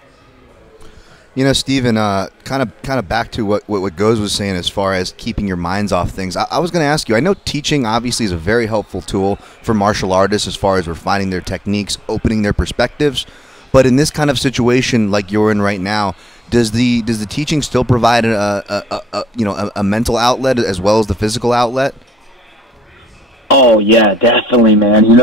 Stephen, kind of back to what Goes was saying as far as keeping your minds off things. I was going to ask you, I know teaching obviously is a very helpful tool for martial artists as far as refining their techniques, opening their perspectives. But in this kind of situation like you're in right now, does the teaching still provide a mental outlet as well as the physical outlet? Oh, yeah, definitely, man.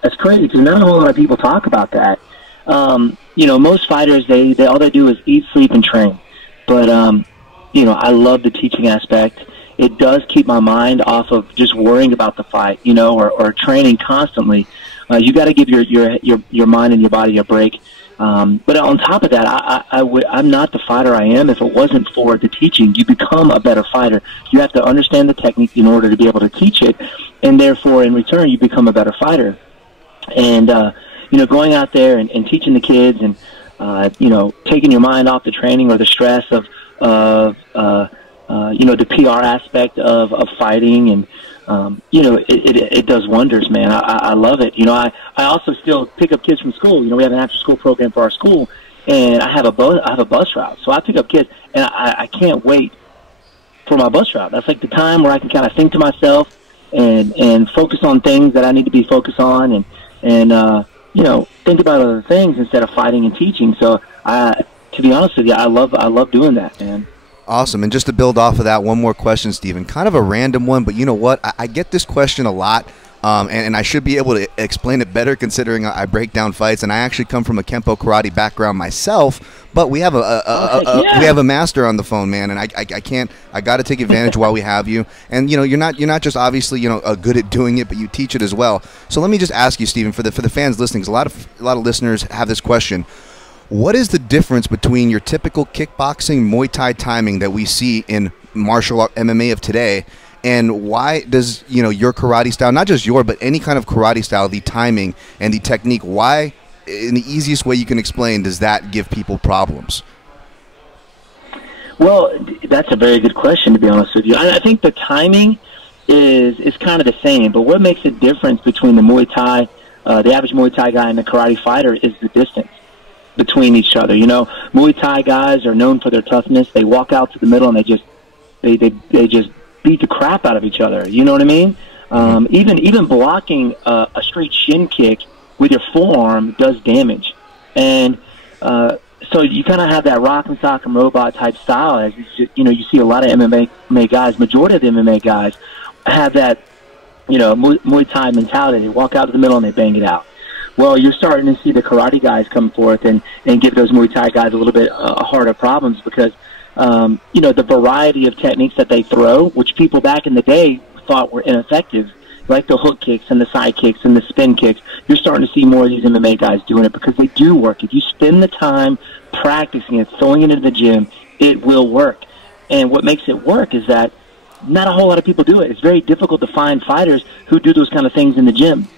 That's crazy because not a whole lot of people talk about that. Most fighters, they all they do is eat, sleep, and train. But, I love the teaching aspect. It does keep my mind off of just worrying about the fight, or training constantly. You got to give your mind and your body a break. But on top of that, I'm not the fighter I am if it wasn't for the teaching. You become a better fighter. You have to understand the technique in order to be able to teach it, and therefore, in return, you become a better fighter. And, going out there and teaching the kids and, taking your mind off the training or the stress of the PR aspect of fighting, and, it does wonders, man. I love it. I also still pick up kids from school. We have an after-school program for our school, and I have a bus route. So I pick up kids, and I can't wait for my bus route. That's like the time where I can kind of think to myself, and focus on things that I need to be focused on, and you know, think about other things instead of fighting and teaching. So to be honest with you, I love doing that, man. Awesome. And just to build off of that, one more question, Stephen. Kind of a random one, but you know what? I get this question a lot, and I should be able to explain it better considering I break down fights, and I actually come from a Kempo karate background myself. But we have we have a master on the phone, man, and I got to take advantage while we have you. And you know, you're not just obviously good at doing it, but you teach it as well. So let me just ask you, Stephen, for the fans listening, 'cause a lot of listeners have this question. What is the difference between your typical kickboxing, Muay Thai timing that we see in martial art MMA of today, and why does your karate style, not just your, but any kind of karate style, the timing and the technique, why, in the easiest way you can explain, does that give people problems? Well, that's a very good question, to be honest with you. I think the timing is kind of the same, but what makes a difference between the Muay Thai, the average Muay Thai guy and the karate fighter is the distance between each other. Muay Thai guys are known for their toughness. They walk out to the middle and they just beat the crap out of each other. You know what I mean? Even blocking a straight shin kick with your forearm does damage. And so you kind of have that rock and sock and robot type style. As you see a lot of MMA guys, majority of the MMA guys have that Muay Thai mentality. They walk out to the middle and they bang it out. Well, you're starting to see the karate guys come forth and give those Muay Thai guys a little bit harder problems because, the variety of techniques that they throw, which people back in the day thought were ineffective, like the hook kicks and the side kicks and the spin kicks, you're starting to see more of these MMA guys doing it because they do work. If you spend the time practicing it, throwing it into the gym, it will work. And what makes it work is that not a whole lot of people do it. It's very difficult to find fighters who do those kind of things in the gym.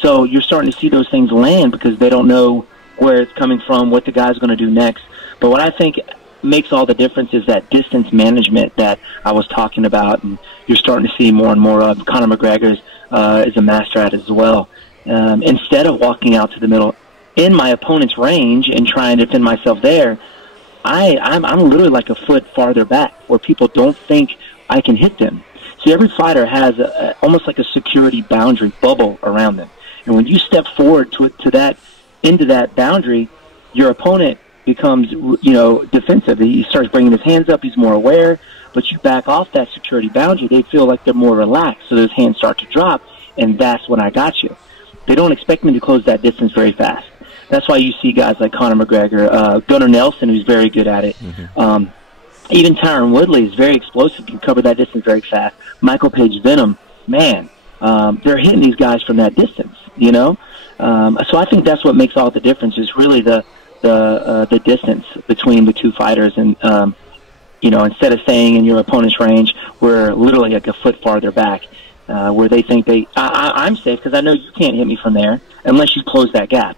So you're starting to see those things land because they don't know where it's coming from, what the guy's going to do next. But what I think makes all the difference is that distance management that I was talking about, and you're starting to see more and more of. Conor McGregor is a master at it as well. Instead of walking out to the middle in my opponent's range and trying to defend myself there, I'm literally like a foot farther back where people don't think I can hit them. See, every fighter has almost like a security boundary bubble around them. And when you step forward into that boundary, your opponent becomes, defensive. He starts bringing his hands up. He's more aware. But you back off that security boundary, they feel like they're more relaxed. So those hands start to drop, and that's when I got you. They don't expect me to close that distance very fast. That's why you see guys like Conor McGregor, Gunnar Nelson, who's very good at it. Mm-hmm. Even Tyron Woodley is very explosive, can cover that distance very fast. Michael Page Venom, man, they're hitting these guys from that distance. So I think that's what makes all the difference is really the distance between the two fighters. And instead of staying in your opponent's range, we're literally like a foot farther back, where they think I'm safe because I know you can't hit me from there unless you close that gap.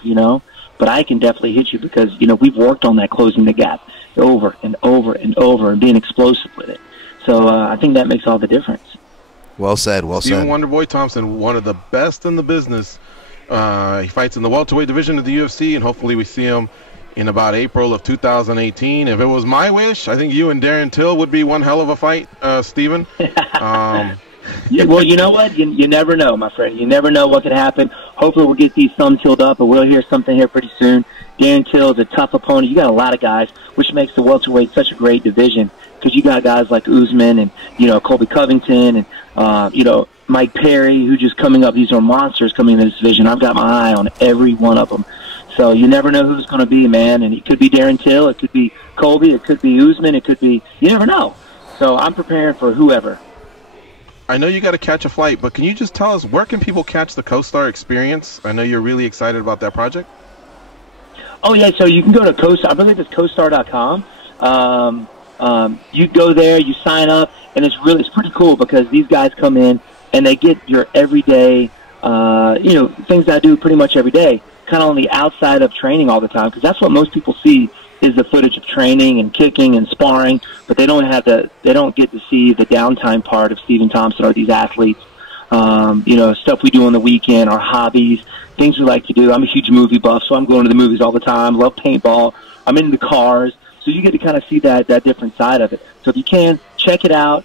But I can definitely hit you because we've worked on that closing the gap over and over and over and being explosive with it. So I think that makes all the difference. Well said. Well said. Stephen Wonderboy Thompson, one of the best in the business. He fights in the welterweight division of the UFC, and hopefully we see him in about April of 2018. If it was my wish, I think you and Darren Till would be one hell of a fight, Stephen. Yeah, well, you know what? You never know, my friend. You never know what could happen. Hopefully we'll get these thumbs healed up, but we'll hear something here pretty soon. Darren Till is a tough opponent. You got a lot of guys, which makes the welterweight such a great division because you got guys like Usman and, Colby Covington and, Mike Perry, who just coming up. These are monsters coming into this division. I've got my eye on every one of them. So you never know who it's going to be, man. And it could be Darren Till. It could be Colby. It could be Usman. It could be – you never know. So I'm preparing for whoever. I know you got to catch a flight, but can you just tell us where can people catch the CoStar experience? I know you're really excited about that project. Oh, yeah, so you can go to CoStar. I believe it's CoStar.com. You go there, you sign up, and it's pretty cool because these guys come in and they get your everyday, things I do pretty much every day, kind of on the outside of training all the time because that's what most people see is the footage of training and kicking and sparring, but they don't get to see the downtime part of Stephen Thompson or these athletes. Stuff we do on the weekend, our hobbies, things we like to do. I'm a huge movie buff, so I'm going to the movies all the time. Love paintball. I'm into cars, so you get to kind of see that different side of it. So if you can, check it out.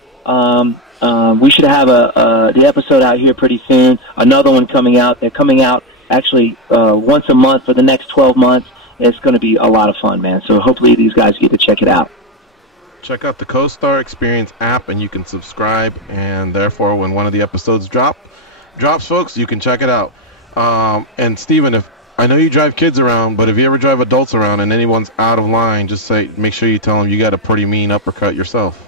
We should have the episode out here pretty soon. Another one coming out. They're coming out actually once a month for the next 12 months. It's going to be a lot of fun, man. So hopefully these guys get to check it out. Check out the CoStar Experience app, and you can subscribe. And therefore, when one of the episodes drops, folks, you can check it out. And Stephen, if I know you drive kids around, but if you ever drive adults around and anyone's out of line, just make sure you tell them you got a pretty mean uppercut yourself.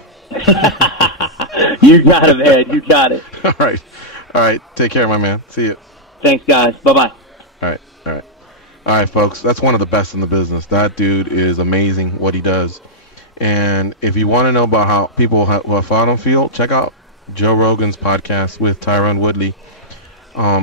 You got it, man. You got it. All right. Take care, my man. See you. Thanks, guys. Bye-bye. All right, folks. That's one of the best in the business. That dude is amazing what he does. And if you want to know about how people who have fought him feel, check out Joe Rogan's podcast with Tyron Woodley.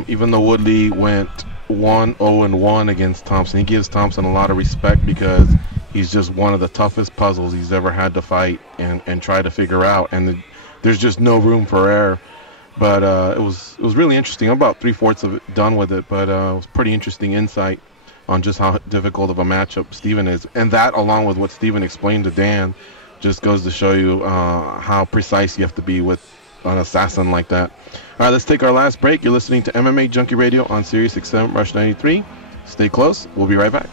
Even though Woodley went 1-0-1 against Thompson, he gives Thompson a lot of respect because he's just one of the toughest puzzles he's ever had to fight and try to figure out. And there's just no room for error. But it was really interesting. I'm about 3/4 of it done with it, but it was pretty interesting insight on just how difficult of a matchup Stephen is. And that, along with what Stephen explained to Dan, just goes to show you how precise you have to be with an assassin like that. All right, let's take our last break. You're listening to MMA Junkie Radio on Sirius XM Rush 93. Stay close. We'll be right back.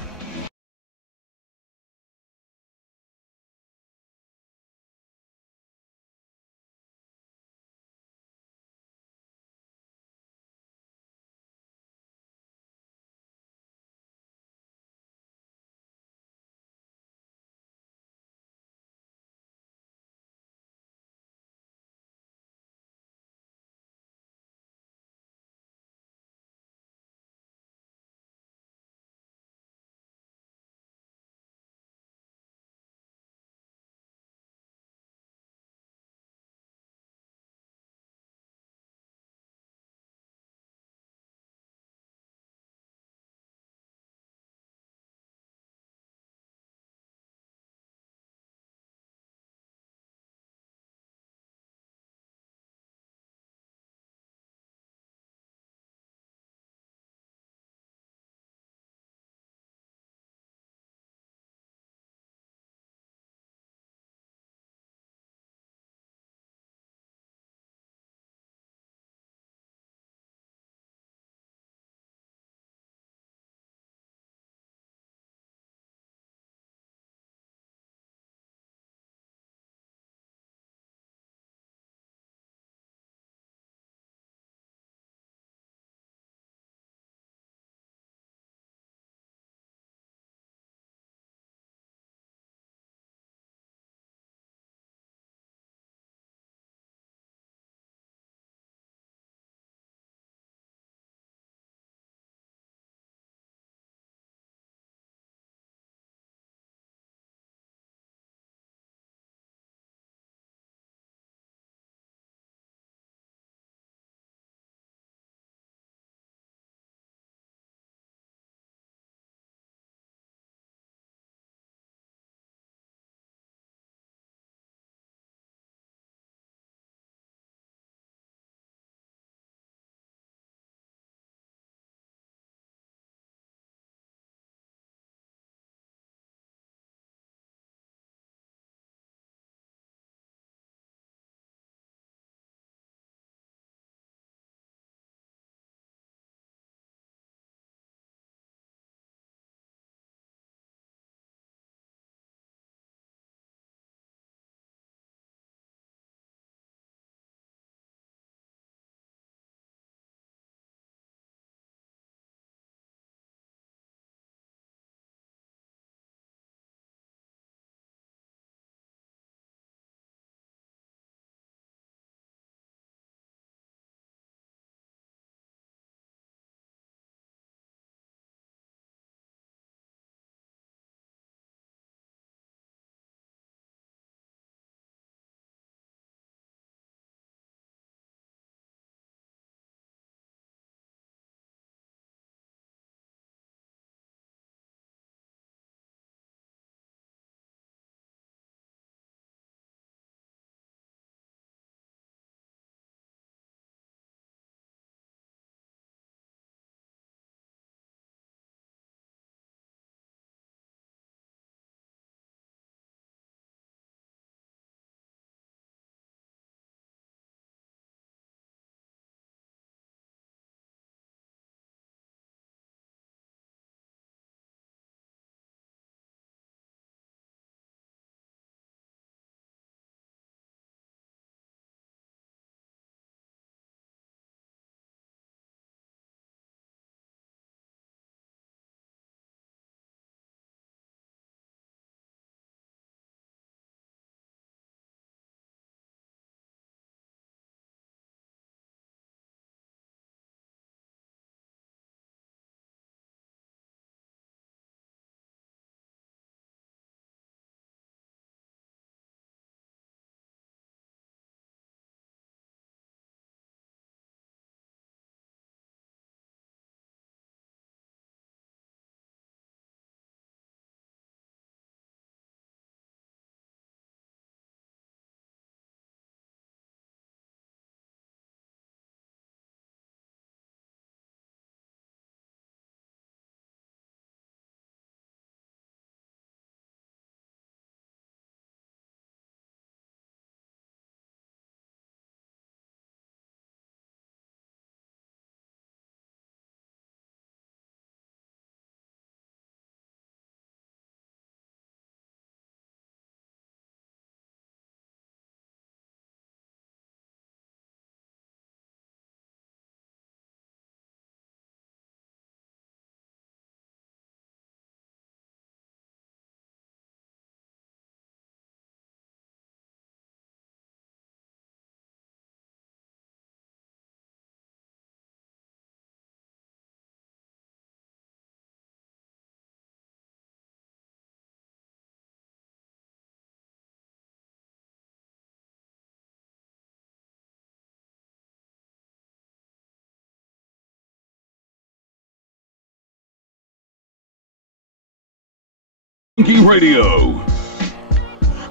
Junkie Radio.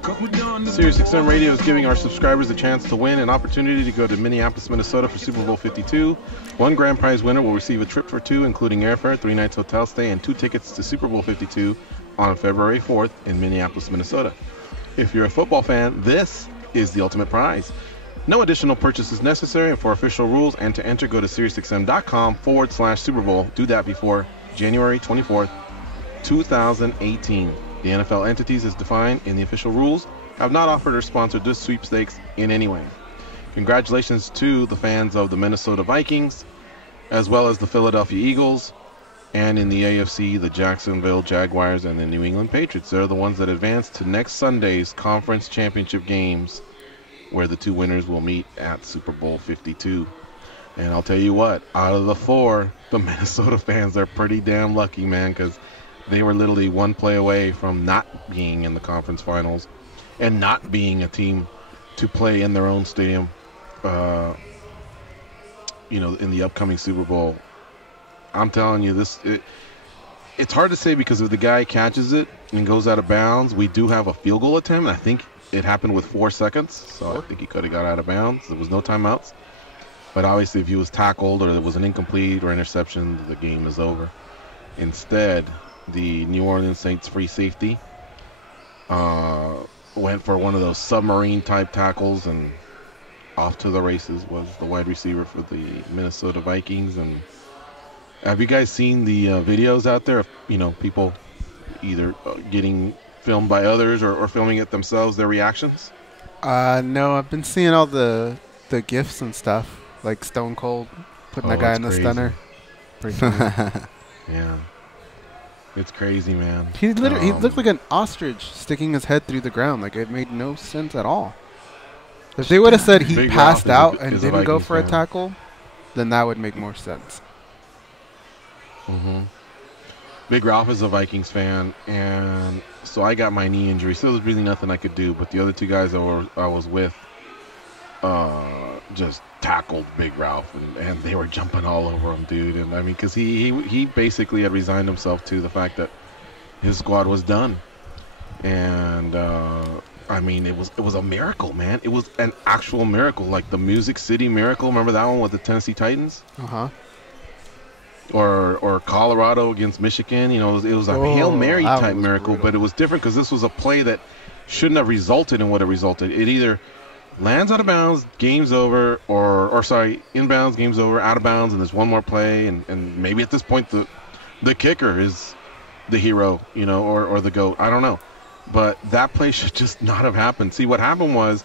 SiriusXM Radio is giving our subscribers a chance to win an opportunity to go to Minneapolis, Minnesota for Super Bowl 52. One grand prize winner will receive a trip for two, including airfare, 3 nights hotel stay, and 2 tickets to Super Bowl 52 on February 4th in Minneapolis, Minnesota. If you're a football fan, this is the ultimate prize. No additional purchase is necessary, and for official rules and to enter, go to SiriusXM.com/Super Bowl. Do that before January 24th, 2018. The NFL entities as defined in the official rules have not offered or sponsored this sweepstakes in any way. Congratulations to the fans of the Minnesota Vikings, as well as the Philadelphia Eagles, and in the AFC, the Jacksonville Jaguars and the New England Patriots. They're the ones that advance to next Sunday's conference championship games, where the two winners will meet at Super Bowl 52. And I'll tell you what, out of the 4, the Minnesota fans are pretty damn lucky, man, because they were literally one play away from not being in the conference finals and not being a team to play in their own stadium, in the upcoming Super Bowl. I'm telling you, it's hard to say because if the guy catches it and goes out of bounds, we do have a field goal attempt. I think it happened with 4 seconds, so I think he could have got out of bounds. There was no timeouts. But obviously, if he was tackled or there was an incomplete or interception, the game is over. Instead, the New Orleans Saints free safety went for one of those submarine-type tackles, and off to the races was the wide receiver for the Minnesota Vikings. And have you guys seen the videos out there of, people either getting filmed by others or filming it themselves, their reactions? No, I've been seeing all the GIFs and stuff, like Stone Cold putting that guy in the stunner. Pretty funny. Yeah. It's crazy, man. He looked like an ostrich sticking his head through the ground. Like, it made no sense at all. If they would have said he passed out and didn't go for a tackle, then that would make more sense. Mm-hmm. Big Ralph is a Vikings fan, and so I got my knee injury, so there was really nothing I could do. But the other 2 guys I was with just tackled Big Ralph, and they were jumping all over him, dude. And I mean, because he basically had resigned himself to the fact that his squad was done. And I mean, it was a miracle, man. It was an actual miracle, like the Music City Miracle. Remember that one with the Tennessee Titans? Or Colorado against Michigan. It was a Hail Mary type miracle, but it was different because this was a play that shouldn't have resulted in what it resulted. It either lands out of bounds, game's over, or sorry, inbounds, game's over, out of bounds, and there's one more play, and maybe at this point the kicker is the hero, or the GOAT. I don't know. But that play should just not have happened. See, what happened was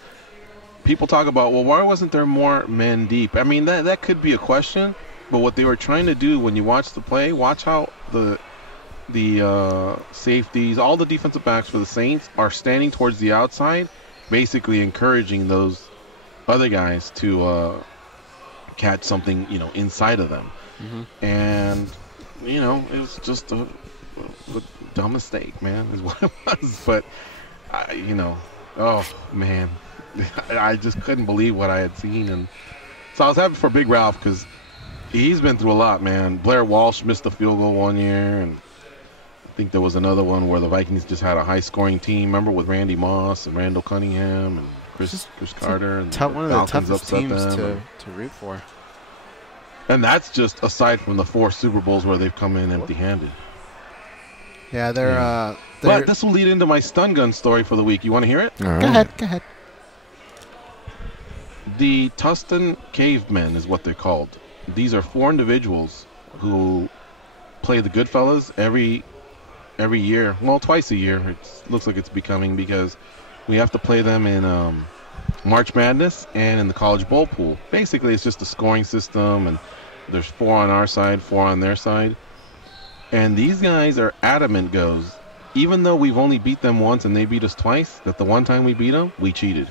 people talk about, well, why wasn't there more men deep? I mean, that could be a question, but what they were trying to do when you watch the play, watch how the safeties, all the defensive backs for the Saints are standing towards the outside, basically encouraging those other guys to catch something, inside of them. And, it was just a dumb mistake, man, is what it was. But, oh, man, I just couldn't believe what I had seen. And so I was happy for Big Ralph because he's been through a lot, man. Blair Walsh missed a field goal one year, and I think there was another one where the Vikings just had a high-scoring team. Remember with Randy Moss and Randall Cunningham and Chris Carter, and one of the toughest teams to root for. And that's just aside from the 4 Super Bowls where they've come in empty-handed. Yeah, they're but this will lead into my stun gun story for the week. You want to hear it? All right. Go ahead. The Tustin Cavemen is what they're called. These are 4 individuals who play the Goodfellas every year. Well, twice a year. It looks like it's becoming, because we have to play them in March Madness and in the College Bowl pool. Basically, it's just a scoring system, and there's 4 on our side, 4 on their side. And these guys are adamant even though we've only beat them once and they beat us twice, that the one time we beat them, we cheated.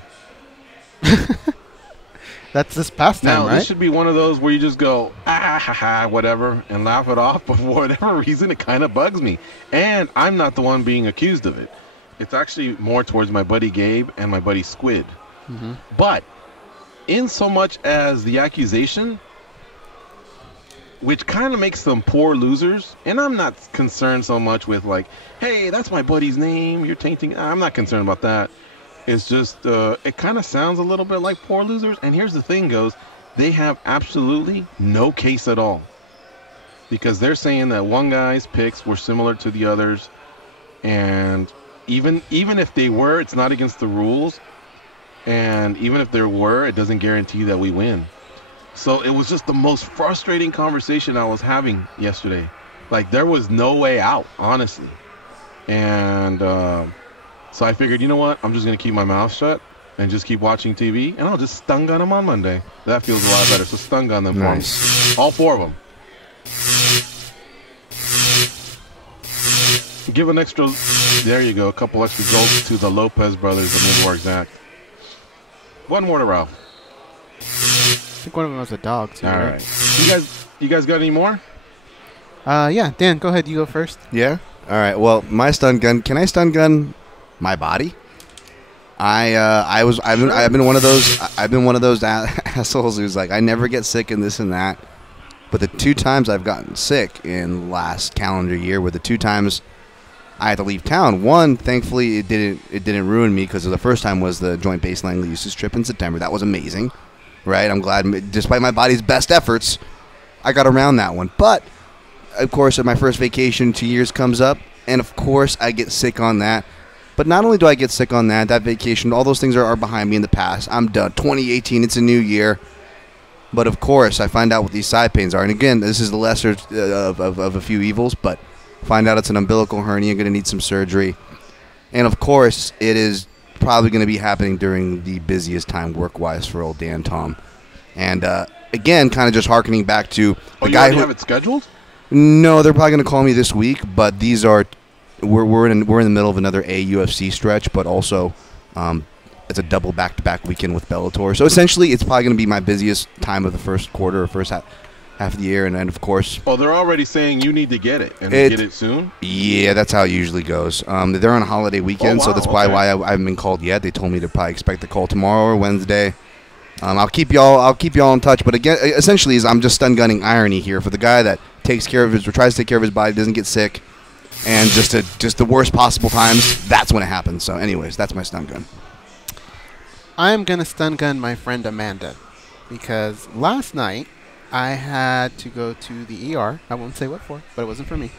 That's this past time, now, right? This should be one of those where you just go, whatever, and laugh it off. But for whatever reason, it kind of bugs me. And I'm not the one being accused of it. It's actually more towards my buddy Gabe and my buddy Squid. But in so much as the accusation, which kind of makes them poor losers. And I'm not concerned so much with like, hey, that's my buddy's name, you're tainting. I'm not concerned about that. It's just, it kind of sounds a little bit like poor losers. And here's the thing goes, they have absolutely no case at all. Because they're saying that one guy's picks were similar to the others. And even if they were, it's not against the rules. And even if there were, it doesn't guarantee that we win. So it was just the most frustrating conversation I was having yesterday. Like, there was no way out, honestly. And so I figured, you know what? I'm just going to keep my mouth shut and just keep watching TV. And I'll just stun gun them on Monday. That feels a lot better. So stun gun them for me. All 4 of them. Give an extra, there you go, a couple extra jolts to the Lopez brothers that made war exact. One more to Ralph. I think one of them was a dog, too. All right. You guys got any more? Yeah, Dan, go ahead. You go first. Yeah? All right. Well, my stun gun, can I stun gun my body? I've been one of those assholes who's like, I never get sick and this and that. But the 2 times I've gotten sick in last calendar year were the 2 times I had to leave town. One, thankfully, it didn't ruin me because the first time was the joint base Langley usage trip in September. That was amazing, right? I'm glad, despite my body's best efforts, I got around that one. But, of course, my first vacation in 2 years comes up, and of course I get sick on that. But not only do I get sick on that vacation, all those things are behind me in the past. I'm done. 2018, it's a new year. But, of course, I find out what these side pains are. And, again, this is the lesser of a few evils, but find out it's an umbilical hernia, going to need some surgery. And, of course, it is probably going to be happening during the busiest time work-wise for old Dan Tom. And, again, kind of just hearkening back to the guy who... have it scheduled? No, they're probably going to call me this week, but these are... We're in the middle of another UFC stretch, but also... it's a double back-to-back weekend with Bellator. So essentially, it's probably going to be my busiest time of the first quarter or first half of the year. And then, of course... Oh, they're already saying you need to get it, and get it soon? Yeah, that's how it usually goes. They're on a holiday weekend, so that's probably why I haven't been called yet. They told me to probably expect the call tomorrow or Wednesday. I'll keep y'all in touch. But again, essentially, I'm just stun gunning irony here for the guy that takes care of his, or tries to take care of his body, doesn't get sick, and just the worst possible times. That's when it happens. So, anyways, that's my stun gun. I'm going to stun gun my friend Amanda because last night I had to go to the ER. I won't say what for, but it wasn't for me.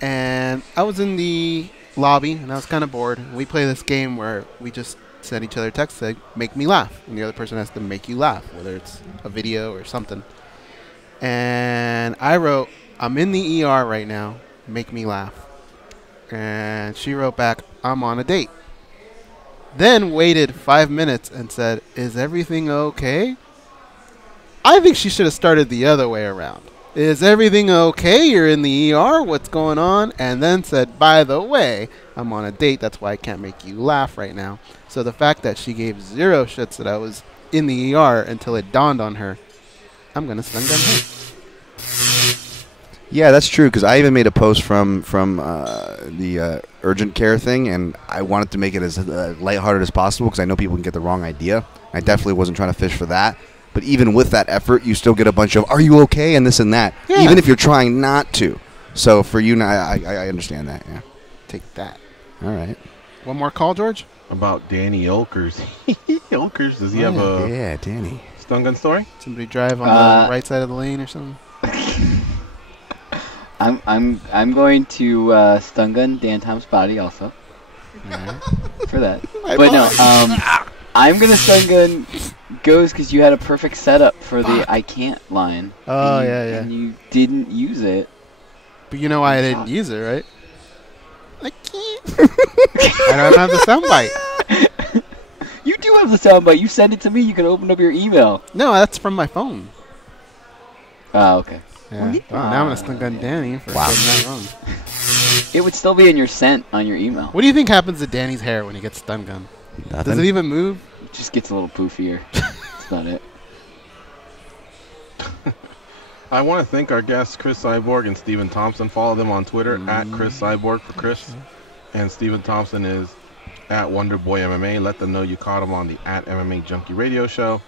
And I was in the lobby, and I was kind of bored. We play this game where we just send each other texts that make me laugh, and the other person has to make you laugh, whether it's a video or something. And I wrote, I'm in the ER right now, make me laugh. And she wrote back, I'm on a date. Then waited 5 minutes and said, is everything okay? I think she should have started the other way around. Is everything okay? You're in the ER? What's going on? And then said, by the way, I'm on a date. That's why I can't make you laugh right now. So the fact that she gave 0 shits that I was in the ER until it dawned on her, I'm going to stun gun her. Yeah, that's true, because I even made a post from the urgent care thing, and I wanted to make it as lighthearted as possible because I know people can get the wrong idea. I definitely wasn't trying to fish for that. But even with that effort, you still get a bunch of, are you okay, and this and that, even if you're trying not to. So for you, I understand that, yeah. Take that. All right. One more call, George? About Danny Olkers. Olkers, does he have a Danny stun gun story? Somebody drive on the right side of the lane or something? I'm going to stun gun Dan Tom's body also. For that. But no, I'm gonna stun gun Goes because you had a perfect setup for the I can't line. Oh yeah. And you didn't use it. But you know why I didn't use it, right? I can't. I don't have the soundbite. You do have the soundbite. You send it to me. You can open up your email. No, that's from my phone. Oh, okay. Yeah. Now I'm gonna stun gun Danny for getting that wrong. It would still be in your sent on your email. What do you think happens to Danny's hair when he gets stun gun? Nothing. Does it even move? It just gets a little poofier. That's about it. I want to thank our guests, Cris Cyborg and Stephen Thompson. Follow them on Twitter at Cris Cyborg for Chris. And Stephen Thompson is at Wonderboy MMA. Let them know you caught him on the at MMA Junkie Radio Show.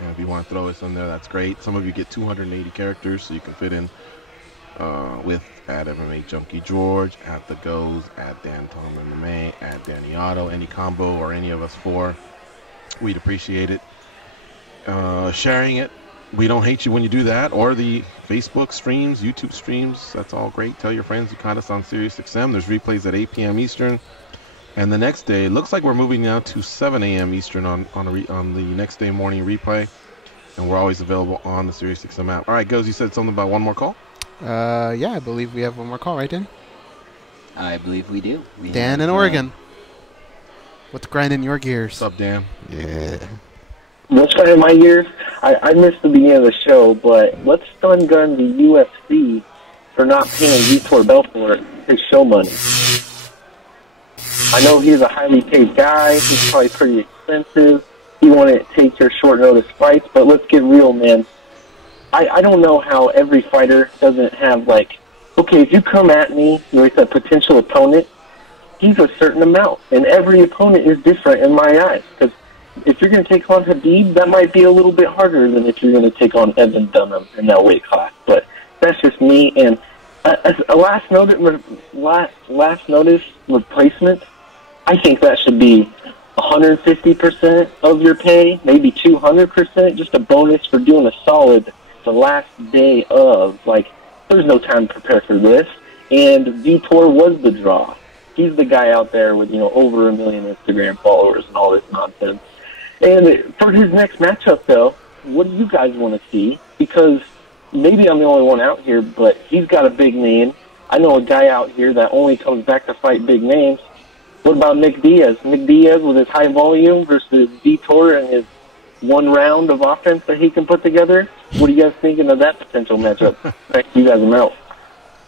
And if you want to throw us in there, that's great. Some of you get 280 characters, so you can fit in with at MMA Junkie George, at The Goes, at Dan Tom MMA, at Danny Otto, any combo or any of us four. We'd appreciate it. Sharing it. We don't hate you when you do that. Or the Facebook streams, YouTube streams. That's all great. Tell your friends you caught us on SiriusXM. There's replays at 8 p.m. Eastern. And the next day, it looks like we're moving now to 7 a.m. Eastern on the next day morning replay. And we're always available on the SiriusXM app. All right, Goes, you said something about one more call? Yeah, I believe we have one more call, right, Dan? I believe we do. Dan in Oregon. What's grinding your gears? What's up, Dan? Yeah. What's grinding my gears? I missed the beginning of the show, but let's stun gun the UFC for not paying Vitor Belfort his show money. I know he's a highly paid guy. He's probably pretty expensive. He wanted to take your short notice fights, but let's get real, man. I don't know how every fighter doesn't have, like, okay, if you come at me with a potential opponent, he's a certain amount, and every opponent is different in my eyes. Because if you're going to take on Habib, that might be a little bit harder than if you're going to take on Evan Dunham in that weight class. But that's just me. And a last notice replacement, I think that should be 150% of your pay, maybe 200%, just a bonus for doing a solid the last day of. Like, there's no time to prepare for this. And Vitor was the draw. He's the guy out there with, over 1 million Instagram followers and all this nonsense. And for his next matchup, though, what do you guys want to see? Because maybe I'm the only one out here, but he's got a big name. I know a guy out here that only comes back to fight big names. What about Nick Diaz? Nick Diaz with his high volume versus Vitor and his one round of offense that he can put together? What are you guys thinking of that potential matchup? Thank you guys, I'm out.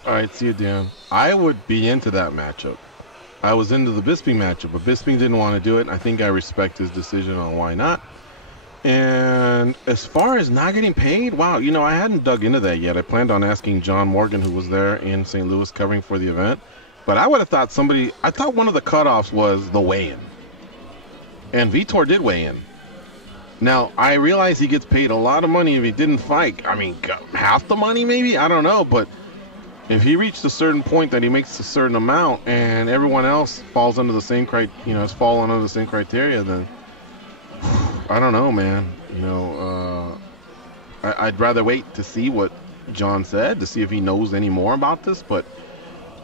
All right, see you, Dan. I would be into that matchup. I was into the Bisping matchup, but Bisping didn't want to do it. I think I respect his decision on why not. And as far as not getting paid, wow, I hadn't dug into that yet. I planned on asking John Morgan, who was there in St. Louis covering for the event. But I would have thought I thought one of the cutoffs was the weigh-in. And Vitor did weigh in. Now, I realize he gets paid a lot of money if he didn't fight. I mean, half the money maybe? I don't know, but if he reached a certain point that he makes a certain amount and everyone else falls under the same is falling under the same criteria, then I don't know, man. I'd rather wait to see what John said, to see if he knows any more about this, but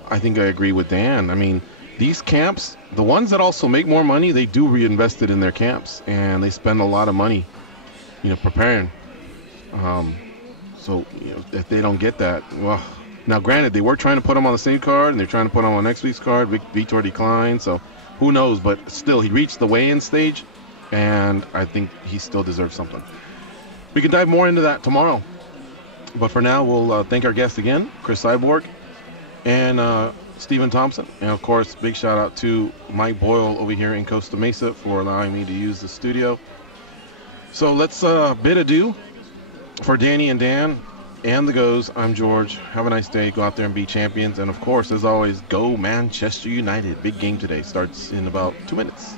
I think I agree with Dan. I mean, these camps, the ones that also make more money, they do reinvest it in their camps, and they spend a lot of money, preparing. So if they don't get that, well, now granted, they were trying to put him on the same card, and they're trying to put him on next week's card. Vitor declined, so who knows? But still, he reached the weigh-in stage, and I think he still deserves something. We can dive more into that tomorrow. But for now, we'll thank our guest again, Cris Cyborg, and Stephen Thompson. And, of course, big shout-out to Mike Boyle over here in Costa Mesa for allowing me to use the studio. So let's bid adieu for Danny and Dan and the Goes. I'm George. Have a nice day. Go out there and be champions. And, of course, as always, go Manchester United. Big game today. Starts in about 2 minutes.